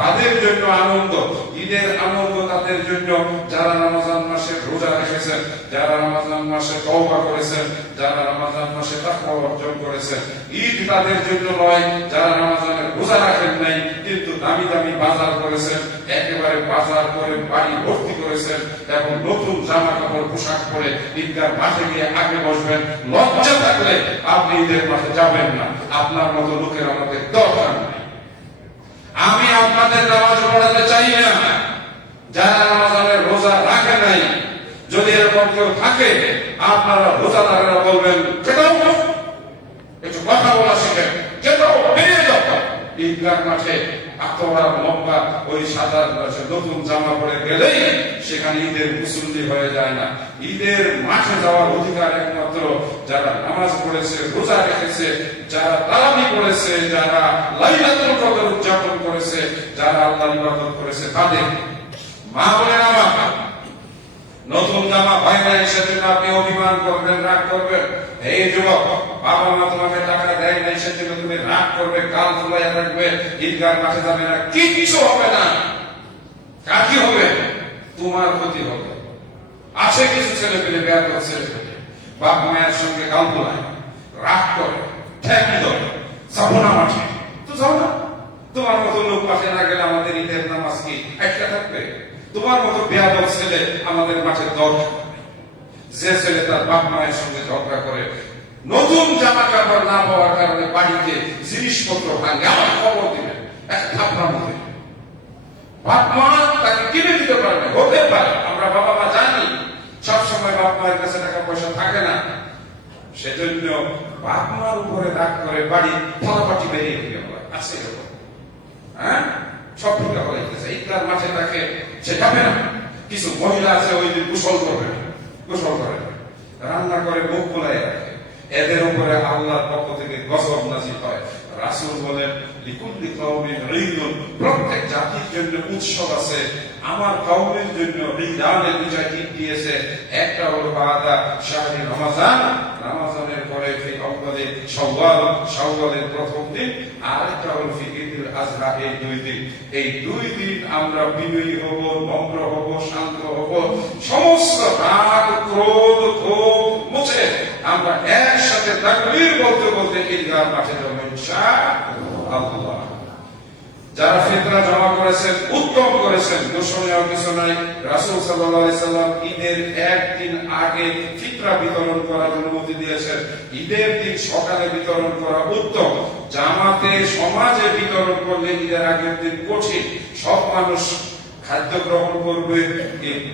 তাদের জন্য আনন্দ, ঈদের আনন্দ তাদের জন্য যারা রমজান মাসে রোজা রেখেছেন, যারা রমজান মাসে তওবা করেছেন, যারা রমজান মাসে তাকওয়া অর্জন করেছেন। ঈদ তাদের জন্য নয় যারা রমজানের রোজা রাখেন নাই কিন্তু দামি দামি বাজার করেছেন, একেবারে বাজার করে বাড়ি ভর্তি করেছেন এবং নতুন জামা কাপড় পোশাক পরে ঈদগাহ মাঠে গিয়ে আগে বসবেন। লজ্জা থাকলে আপনি ঈদের মাঠে যাবেন না। আপনার মতো লোকের আমাদের দরকার নেই। আমি আপনাদের নামাজ পড়াতে চাই না যারা রমজানের রোজা রাখে নাই। যদি এরকম কেউ থাকে আপনারা রোজাদারেরা বলবেন একটু কথা বলা শিখেন, বেরিয়ে যাও। ঈদগাহ মাঠে আতরা লম্বা ওই সাদা নতুন জামা পরে গেলেই সেখানে ঈদের মুসল্লি হয়ে যায় না। ঈদের মাঠে যাওয়ার অধিকার একমাত্র যারা নামাজ পড়েছে, রোজা রেখেছে, যারা তারাবি পড়েছে, যারা লাইলাতুল কদর উদযাপন করেছে, যারা আল্লাহর ইবাদত করেছে তাদের। মা বলেন আমার নতুন জামা হয় না, সেজন্য আপনি অভিমান করবেন, রাগ করবেন। এই যুবক, বাবা মা তোমাকে টাকা দেয় নাই সেজন্য তুমি রাগ করবে, কাল ফুলাইয়া রাখবে, ঈদগাহ মাঠে যাবে না, কিচ্ছু হবে না। কাকি হবে? তোমার ক্ষতি হবে। আছে কিছু ছেলে পেলে বেয়া করছে, বাপ মায়ের সঙ্গে কাল ফুলায়, রাগ করে, ঠেকি ধরে, যাবো না মাঠে, তো যাও না। তোমার মতো লোক মাঠে না গেলে আমাদের ঈদের নামাজ কি একটা থাকবে? তোমার মতো বেয়াদব ছেলে আমাদের মাঠে দরকার। যে ছেলে তার বাপ মায়ের সঙ্গে ঝগড়া করে, নতুন জামা কাপড় না পাওয়ার কারণে বাড়িতে জিনিসপত্র ভাঙে, আমার খবর দিবেন, একটা থাপড়া মধ্যে বাপ মা তাকে কিনে দিতে পারবে, হতে পারে। আমরা বাবা মা জানি সবসময় বাপ মায়ের কাছে টাকা পয়সা থাকে না, সেজন্য বাপ মার উপরে রাগ করে বাড়ি থালাপাটি বেরিয়ে দিয়ে আছে। হ্যাঁ, সব থেকে হলাইতেছে। ঈদগাহ মাঠে থাকে, সে যাবে না। কিছু মহিলা আছে ওই দিন গোসল করবে, গোসল করে রান্না করে মুখ খোলাই রাখে। এদের উপরে আল্লাহর পক্ষ থেকে গজব নাযিল হয়। রাসূল বলেন লিকুল্লি কওমিন ঈদুন, প্রত্যেক জাতির জন্য উৎসব আছে। আমার কওমের জন্য ঈদানের দুইটা ঈদ দিয়েছে। একটা হলো বাদা শাহরি রমাজান, রমাজানের পরে ফি আউয়ালে শাওয়াল, শাওয়ালের প্রথম দিন, আর একটা হলো ফি ঈদুল আযহা। এই দুই দিন, এই দুই দিন আমরা বিনয়ী হব, নম্র হব, শান্ত হব। সমস্ত রাগ, ক্রোধ, ক্ষোভ মুছে আমরা একসাথে তাকবীর বলতে বলতে ঈদগাহ মাঠে যাব ইনশাআল্লাহ। যারা ফিতরা জমা করেছেন উত্তম করেছেন, দূষণীয় কিছু নাই। রাসূল সাল্লাল্লাহু আলাইহি সাল্লাম ঈদের একদিন আগে ফিতরা বিতরণ করার অনুমতি দিয়েছেন। ঈদের দিন সকালে বিতরণ করা উত্তম। জামাতে সমাজে বিতরণ করলে ঈদের আগের দিন কঠিন। সব মানুষ খাদ্য গ্রহণ করবে,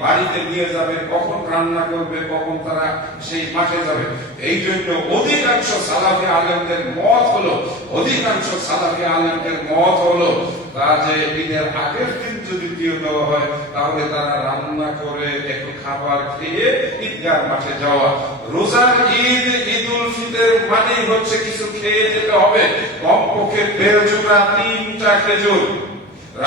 বাড়িতে নিয়ে যাবে, কখন রান্না করবে, কখন তারা সেই মাঠে যাবে। এই জন্য অধিকাংশ সালাফি আলেমদের মত হলো, অধিকাংশ সালাফি আলেমদের মত হলো তা যে ঈদের আগের দিন যদি দিয়ে দেওয়া হয় তাহলে তারা রান্না করে একটু খাবার খেয়ে ঈদগাহ মাঠে যাওয়া। রোজার ঈদ, ঈদুল ফিতর মানেই হচ্ছে কিছু খেয়ে যেতে হবে, কমপক্ষে বেরজোড়া 3টা খেজুর।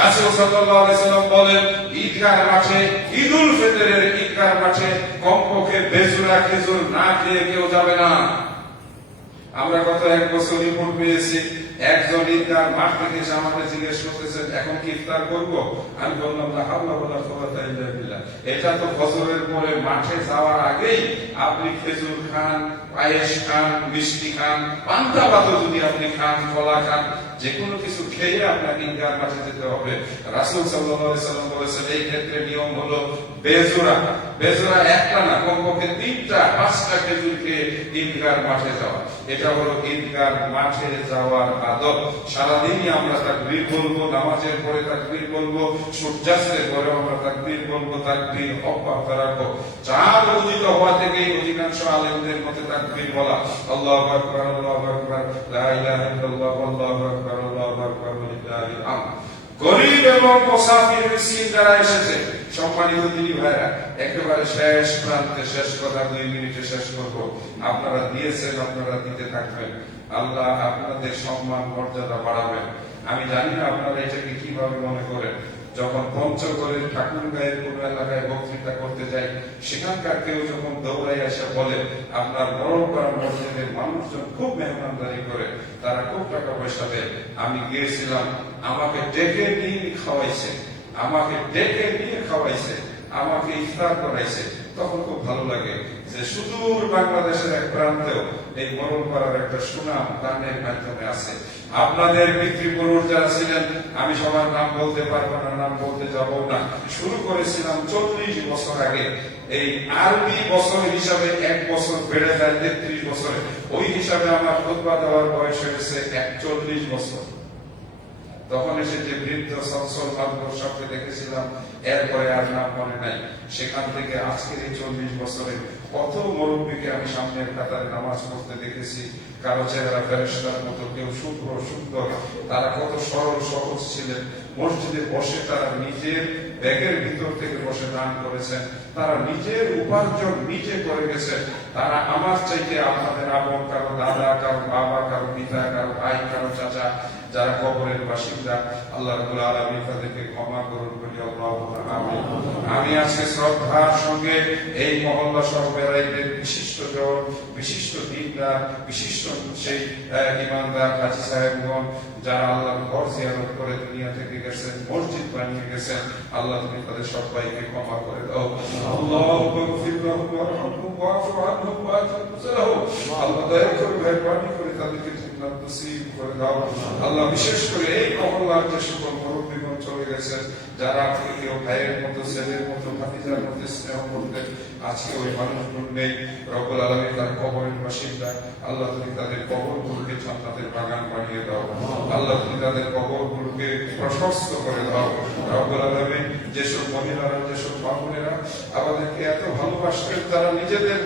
রাসূল সাল্লাল্লাহু আলাইহি সাল্লাম বলেন ঈদগাহ মাঠে, ঈদুল ফিতরের ঈদগাহ মাঠে কমপক্ষে বেজোড়া খেজুর না খেয়ে কেউ যাবে না। আমরা গত 1 বছর রিপোর্ট পেয়েছি, একজন ঈদগাহ মাঠ থেকে এসে আমাকে জিজ্ঞেস করতেছেন এখন কি ইফতার করবো? আমি বললাম লা হাওলা ওয়ালা কুওয়াতা ইল্লা বিল্লাহ। এটা তো ফজরের পরে মাঠে যাওয়ার আগেই আপনি খেজুর খান, পায়েস খান, মিষ্টি খান, পান্তা ভাত যদি আপনি খান, কলা খান, যে কোনো কিছু খেয়ে আপনাকে ঈদগাহ মাঠে যেতে হবে। রাসূল সাল্লাল্লাহু আলাইহি সাল্লাম বলেছেন এই ক্ষেত্রে নিয়ম হলো বেজোড়া একটা না, কমপক্ষে 3টা 5টা খেজুর খেয়ে ঈদগাহ মাঠে যাওয়া। এটা হলো ঈদগাহ মাঠে যাওয়ার আদব। সারাদিনই আমরা তাকবীর বলবো, নামাজের পরে তাকবীর বলবো, সূর্যাস্তের পরে আমরা তাকবীর বলবো, তাকবীর অব্যাহত রাখবো। চাঁদ উদিত হওয়া থেকে অধিকাংশ আলেমদের মতে তাকবীর বলা, আল্লাহু আকবার, আল্লাহু আকবার, লা ইলাহা ইল্লাল্লাহ, আল্লাহু আকবার, আল্লাহু আকবার, লিল্লাহিল হামদ। গরীব এবং মুসাফির মিসকিন যারা এসেছে, সম্মানিত দিনী ভাইরা, একেবারে শেষ প্রান্তে শেষ কথা 2 মিনিটে শেষ করব। আপনারা দিয়েছেন, আপনারা দিতে থাকবেন। আল্লাহ আপনাদের সম্মান মর্যাদা বাড়াবেন। আমি জানি না আপনারা এটাকে কিভাবে মনে করেন। যখন পঞ্চগড়ের ঠাকুরগাঁয়ের কোন এলাকায় বক্তৃতা করতে যাই, সেখানকার কেউ যখন দৌড়াই এসে বলে আপনার বড়পাড়া মসজিদের মানুষজন খুব মেহমানদারি করে, তারা খুব টাকা পয়সা দেয়। আমি গিয়েছিলাম, আমাকে ডেকে নিয়ে খাওয়াইছে, আমাকে ইফতার করাইছে। তখন খুব ভালো লাগে যে সুদূর বাংলাদেশের এক প্রান্তেও এই মরণপাড়ার একটা সুনাম গানের মাধ্যমে আছে। আপনাদের পিতৃপুরুষ যারা ছিলেন, আমি সবার নাম বলতে পারবো না, নাম বলতে যাবো না, শুরু করেছিলাম 40 বছর আগে। এই আরবি বছর হিসাবে 1 বছর বেড়ে যায় 33 বছরে। ওই হিসাবে আমার খুতবা দেওয়ার বয়স হয়েছে 41 বছর। তখন এসে যে বৃদ্ধ সচ্ছল সাথে দেখেছিলাম, এরপরে আর নাম মনে নাই। সেখান থেকে আজকের এই 40 বছরে কত মুরব্বীকে আমি সামনের কাতারে নামাজ পড়তে দেখেছি। কারো চেহারা ফেরেশতার মতো, কেউ শুভ্র সুন্দর, তারা কত সরল সহজ ছিলেন। মসজিদে বসে তারা নিজের ব্যাগের ভিতর থেকে বসে দান করেছেন, তারা নিজের উপার্জন নিজে করে গেছেন। তারা আমার চাইতে আপনাদের আপন, কারো দাদা, কারো বাবা, কারো পিতা, কারো ভাই, কারো চাচা, যারা কবরের বাসিন্দা, আল্লাহ রাব্বুল আলামিন তাদেরকে ক্ষমা করুন বলি আল্লাহুম্মা আমিন। আমি আজকে শ্রদ্ধার সঙ্গে এই মহল্লা সহবেরাইদের বিশিষ্টজন, বিশিষ্ট দিনদার, বিশিষ্ট সেই ইমানদার হাজী সাহেবগণ যারা আল্লাহর ঘর জিয়ারত করে দুনিয়া থেকে গেছেন, মসজিদ বানিয়ে গেছেন, আল্লাহ তুমি তাদের সবাইকে ক্ষমা করে দাও। আল্লাহুম্মা গফির লাহুম ওয়ারহামহুম ওয়া'ফু আনহুম ওয়া'তাজালাহুম। আল্লাহ দয়া করে মেহেরবানি করে তাদেরকে জান্নাত নসিব করে দাও। আল্লাহ বিশেষ করে এই মহল্লার যে সকল মুরব্বীগণ চলে গেছেন, যারা আপনি কেউ ভাইয়ের মতো, ছেলের মতো, ভাতিজার মতো স্নেহ করতেন, আজকে ওই মানুষগুলো নেই। রব্বুল আলামিন তার কবরের বাসিন্দা, আল্লাহ তুমি তাদের কবরগুলোকে জান্নাতের বাগান বানিয়ে দাও। আল্লাহ তুমি তাদের কবরগুলোকে প্রশস্ত করে দাও। রব্বুল আলামিন যেসব মহিলারা, যেসব বাবুনেরা আমাদেরকে এত ভালোবাসতেন, তারা নিজেদের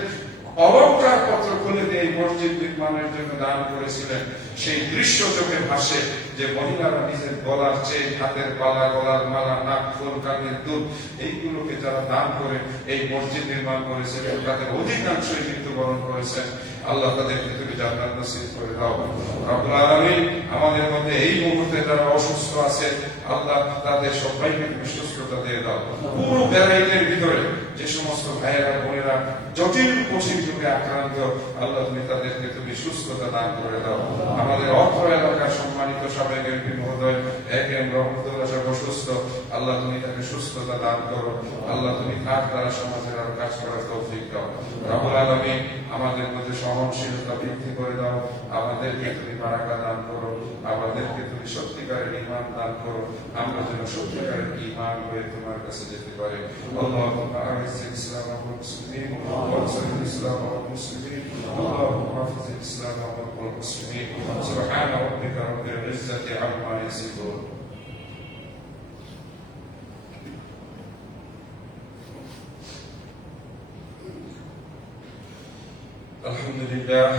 অলংকার পত্র খুলে দিয়ে এই মসজিদ নির্মাণের জন্য দান করেছিলেন, সেই দৃশ্য চোখে ভাসে যে মহিলারা নিজের গলার চেন, হাতের বালা, গলার মালা, নাক ফুল, কানের দুল, এইগুলোকে যারা দান করে এই মসজিদ নির্মাণ করেছিলেন, তাদের অধিকাংশই মৃত্যুবরণ করেছেন। আল্লাহ তাদেরকে তুমি জান্নাত নসিব করে দাও। রব্বুল আলামিন আমাদের মধ্যে এই মুহূর্তে যারা অসুস্থ আছে, আল্লাহ তাদের সবাইকে সুস্থতা দিয়ে দাও। পুরো বেড়াইতের ভিতরে যে সমস্ত ভাইয়েরা বোনেরা জটিল কঠিন যুগে আক্রান্ত, আল্লাহ তুমি তাদেরকে তুমি সুস্থতা দান করে দাও। আমাদের অত্র এলাকার সম্মানিত সাবেক এমপি মহোদয় একেএম রহমতুল্লাহ সাহেব অসুস্থ, আল্লাহ তুমি তাকে সুস্থতা দান করো। আল্লাহ তুমি তার দ্বারা সমাজের আরো কাজ করার তৌফিক দাও। রব্বুল আলামিন আমাদের মধ্যে সহনশীলতা বৃদ্ধি করে দাও। আমাদেরকে তুমি বারাকা দান করো, আমাদেরকে তুমি সত্যিকারের ঈমান দান করো, আমরা যেন সত্যিকারের ঈমান হয়ে তোমার কাছে যেতে পারি। আল্লাহুম্মা আ'ইজ্জিল ইসলাম ওয়াল মুসলিমিন ওয়ানসুরিল ইসলাম ওয়াল মুসলিমিন। আল্লাহুম্মা হাফিজিল ইসলাম ওয়াল মুসলিমিন। সুবহান রাব্বিকা রাব্বিল ইজ্জাতি আম্মা ইয়াসিফুন। আলহামদুলিল্লাহ,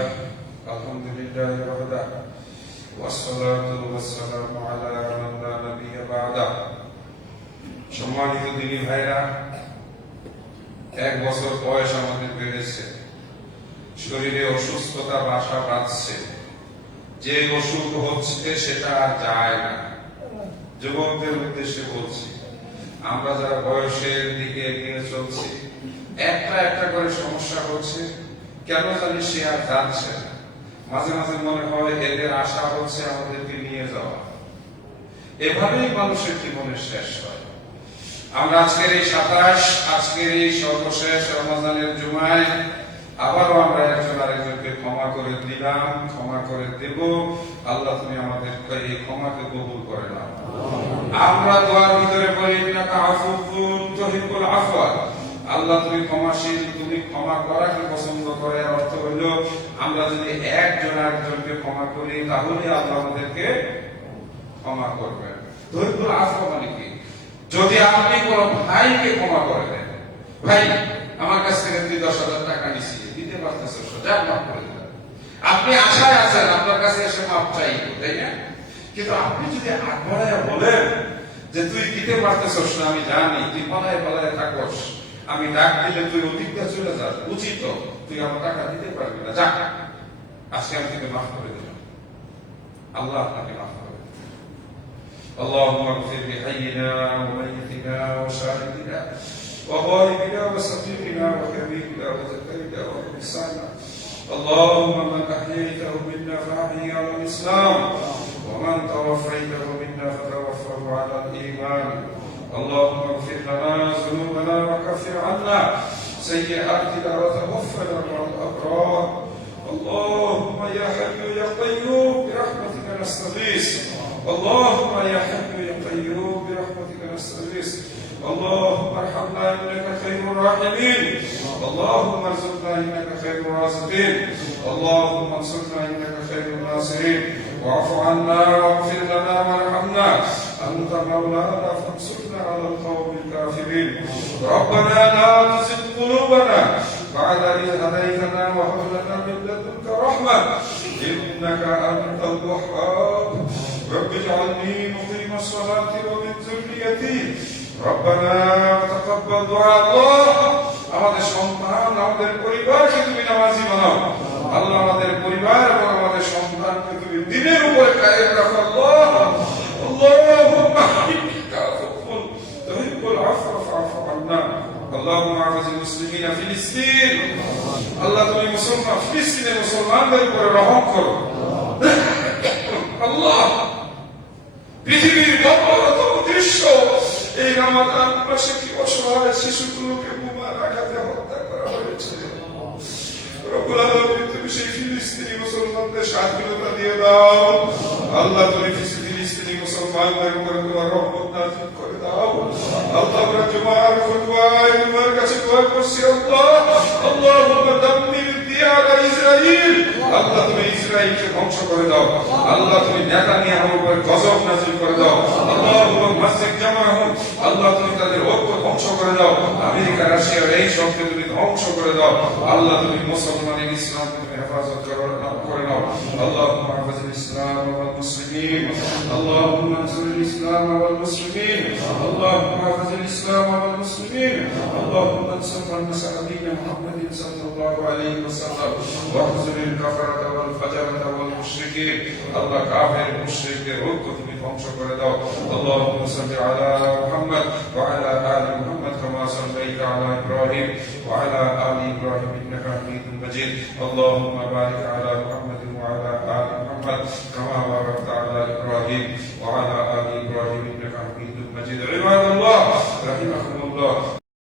আলহামদুলিল্লাহ ওয়াহদা, ওয়াসসালাতু ওয়াসসালামু আলা মান লা নাবিয়্যা বা'দা। সম্মানিত দিনী ভাইরা, 1 বছর বয়স আমাদের বেড়েছে, শরীরে অসুস্থতা বাসা বাঁধছে, যে অসুখ হচ্ছে সেটা আর যায় না। যুবকদের উদ্দেশ্যে বলছি, আমরা যারা বয়সের দিকে এগিয়ে চলছি, একটা একটা করে সমস্যা হচ্ছে, কেন জানি সে আর যাচ্ছে না। মাঝে মাঝে মনে হয় এদের আশা হচ্ছে আমাদেরকে নিয়ে যাওয়া। এভাবেই মানুষের জীবনের শেষ হয়। আমরা আজকের এই 27, আজকের এই সর্বশেষ রমজানের জুমায় আবারও আমরা একজন আরেকজনকে ক্ষমা করে দিলাম, ক্ষমা করে দেব। আল্লাহ তুমি আমাদের এই ক্ষমাকে কবুল করে নাও। আমরা দোয়ার ভিতরে বলি ইন্নাকা আফুউন তুহিব্বুল আফওয়া, আল্লাহ তুমি ক্ষমাশীল, তুমি ক্ষমা করাকে পছন্দ করে। এর অর্থ হলো আমরা যদি একজন আরেকজনকে ক্ষমা করি তাহলে আল্লাহ আমাদেরকে ক্ষমা করবেন। তুহিব্বুল আফওয়া মানে কি? যদি আপনি কোন ভাইকে ক্ষমা করে দেন, ভাই আমার কাছ থেকে তুই 10,000 টাকা নিছিস, দিতে পারতেছিস না, যা মাফ করে দিলাম। আপনি আশায় আছেন আপনার কাছে এসে মাফ চাইব, তাই না? কিন্তু আপনি যদি আগ বাড়ায় বলেন যে তুই দিতে পারতেছিস না, আমি জানি তুই পালায় পালায় থাকস, আমি ডাক দিলে তুই অধিকটা চলে যাস, উচিত তুই আমার টাকা দিতে পারবি না, যা আজকে আমি তোকে মাফ করে দিলাম, আল্লাহ আপনাকে মাফ করে দিলেন। اللهم اغفر لحينا وميتنا وشاهدنا وغائبنا وصديقنا وكبيرنا وذكرنا وانسانا، اللهم من احييته منا فاحيه على الاسلام ومن توفيته منا فتوفه على الايمان، اللهم اغفر لنا ذنوبنا وكفر عنا سيئاتنا وتوفنا مع الابرار، اللهم يا حي يا قيوم برحمتك نستغيث، اللهم يا حي يا قيوم برحمتك نستغيث، اللهم ارحمنا انك خير الراحمين، اللهم ارزقنا انك خير الرازقين، اللهم انصرنا انك خير الناصرين، واعف عنا واغفر لنا وارحمنا، انت مولانا فانصرنا على القوم الكافرين، ربنا لا تزغ قلوبنا بعد إذ هديتنا وهب لنا من لدنك رحمة إنك أنت الوهاب، رب اجعلني مقيم الصلاة ومن ذريتي ربنا تقبل دعاء الله। আমাদের সন্তান আমাদের পরিবারকে তুমি নামাজি বানাও আল্লাহ, আমাদের পরিবার এবং আমাদের সন্তানকে তুমি দ্বীনের উপরে কায়েম রাখো আল্লাহ। আল্লাহুম্মা ইন্নাকা আফুউন তুহিব্বুল আফওয়া ফা'ফু আন্না। اللهم اعز المسلمين في فلسطين، আল্লাহ তুমি মুসলমান ফিলিস্তিনের মুসলমানদের উপরে রহম করো আল্লাহ। পৃথিবীর বর্বরতম দৃশ্য এই রমাদান মাসে কি অসহায় শিশুগুলোকে বোমার আঘাতে হত্যা করা হয়েছে। রব্বুল আলামিন তুমি সেই ফিলিস্তিনি মুসলমানদের স্বাধীনতা দিয়ে দাও আল্লাহ, তুমি ফিলিস্তিনি মুসলমানদের উপরে তোমার রহমত নাযিল করে দাও আল্লাহ। আমরা জুমার খুতবায় তোমার কাছে দোয়া করছি আল্লাহ, আল্লাহুম্মা দাম্মির দিয়ারা ইসরাইল, আল্লাহ তুমি ইসরাইলকে ধ্বংস করে দাও আল্লাহ, তুমি নেতানিয়াহুর উপরে গজব নাযিল করে দাও আল্লাহুম্মা মাসজিদ জামাহুম, আল্লাহ তুমি তাদের ঐক্য ধ্বংস করে দাও, আমেরিকা রাশিয়ার এই সবকে তুমি ধ্বংস করে দাও আল্লাহ, তুমি মুসলমানের ইসলামকে তুমি হেফাজত করে নাও আল্লাহুম্মা হাফিজিল ইসলাম ওয়াল মুসলিমিন, আল্লাহুম্মা আনসুরিল ইসলাম ওয়াল মুসলিমিন, আল্লাহুম্মা হাফিজিল ইসলাম ওয়াল মুসলিমিন, আল্লাহুম্মা আনসুর মান নাসারা দীন মুহাম্মাদিন সাল্লাল্লাহু আলাইহি ওয়াসাল্লাম ওয়াহজুরিল কাফারাতা ওয়াল ফাজারাতা ওয়াল মুশরিকিন, আল্লাহ কাফের মুশরিকদের ঐক্য তুমি ধ্বংস করে দাও। আল্লাহুম্মা সাল্লি আলা মুহাম্মদ ওয়া আলা আলি মুহাম্মদ কামা সাল্লাইতা আলা ইব্রাহিম ওয়া আলা আলি ইব্রাহিম ইন্নাকা হামিদুম মাজিদ, আল্লাহুম্মা বারিক আলা মুহাম্মদ ওয়া আলা আলি মুহাম্মদ কামা বারাকতা আলা ইব্রাহিম ওয়া আলা আলি ইব্রাহিম ইন্নাকা হামিদুম মাজিদ। ইবাদাল্লাহ রাহিমাকুমুল্লাহ।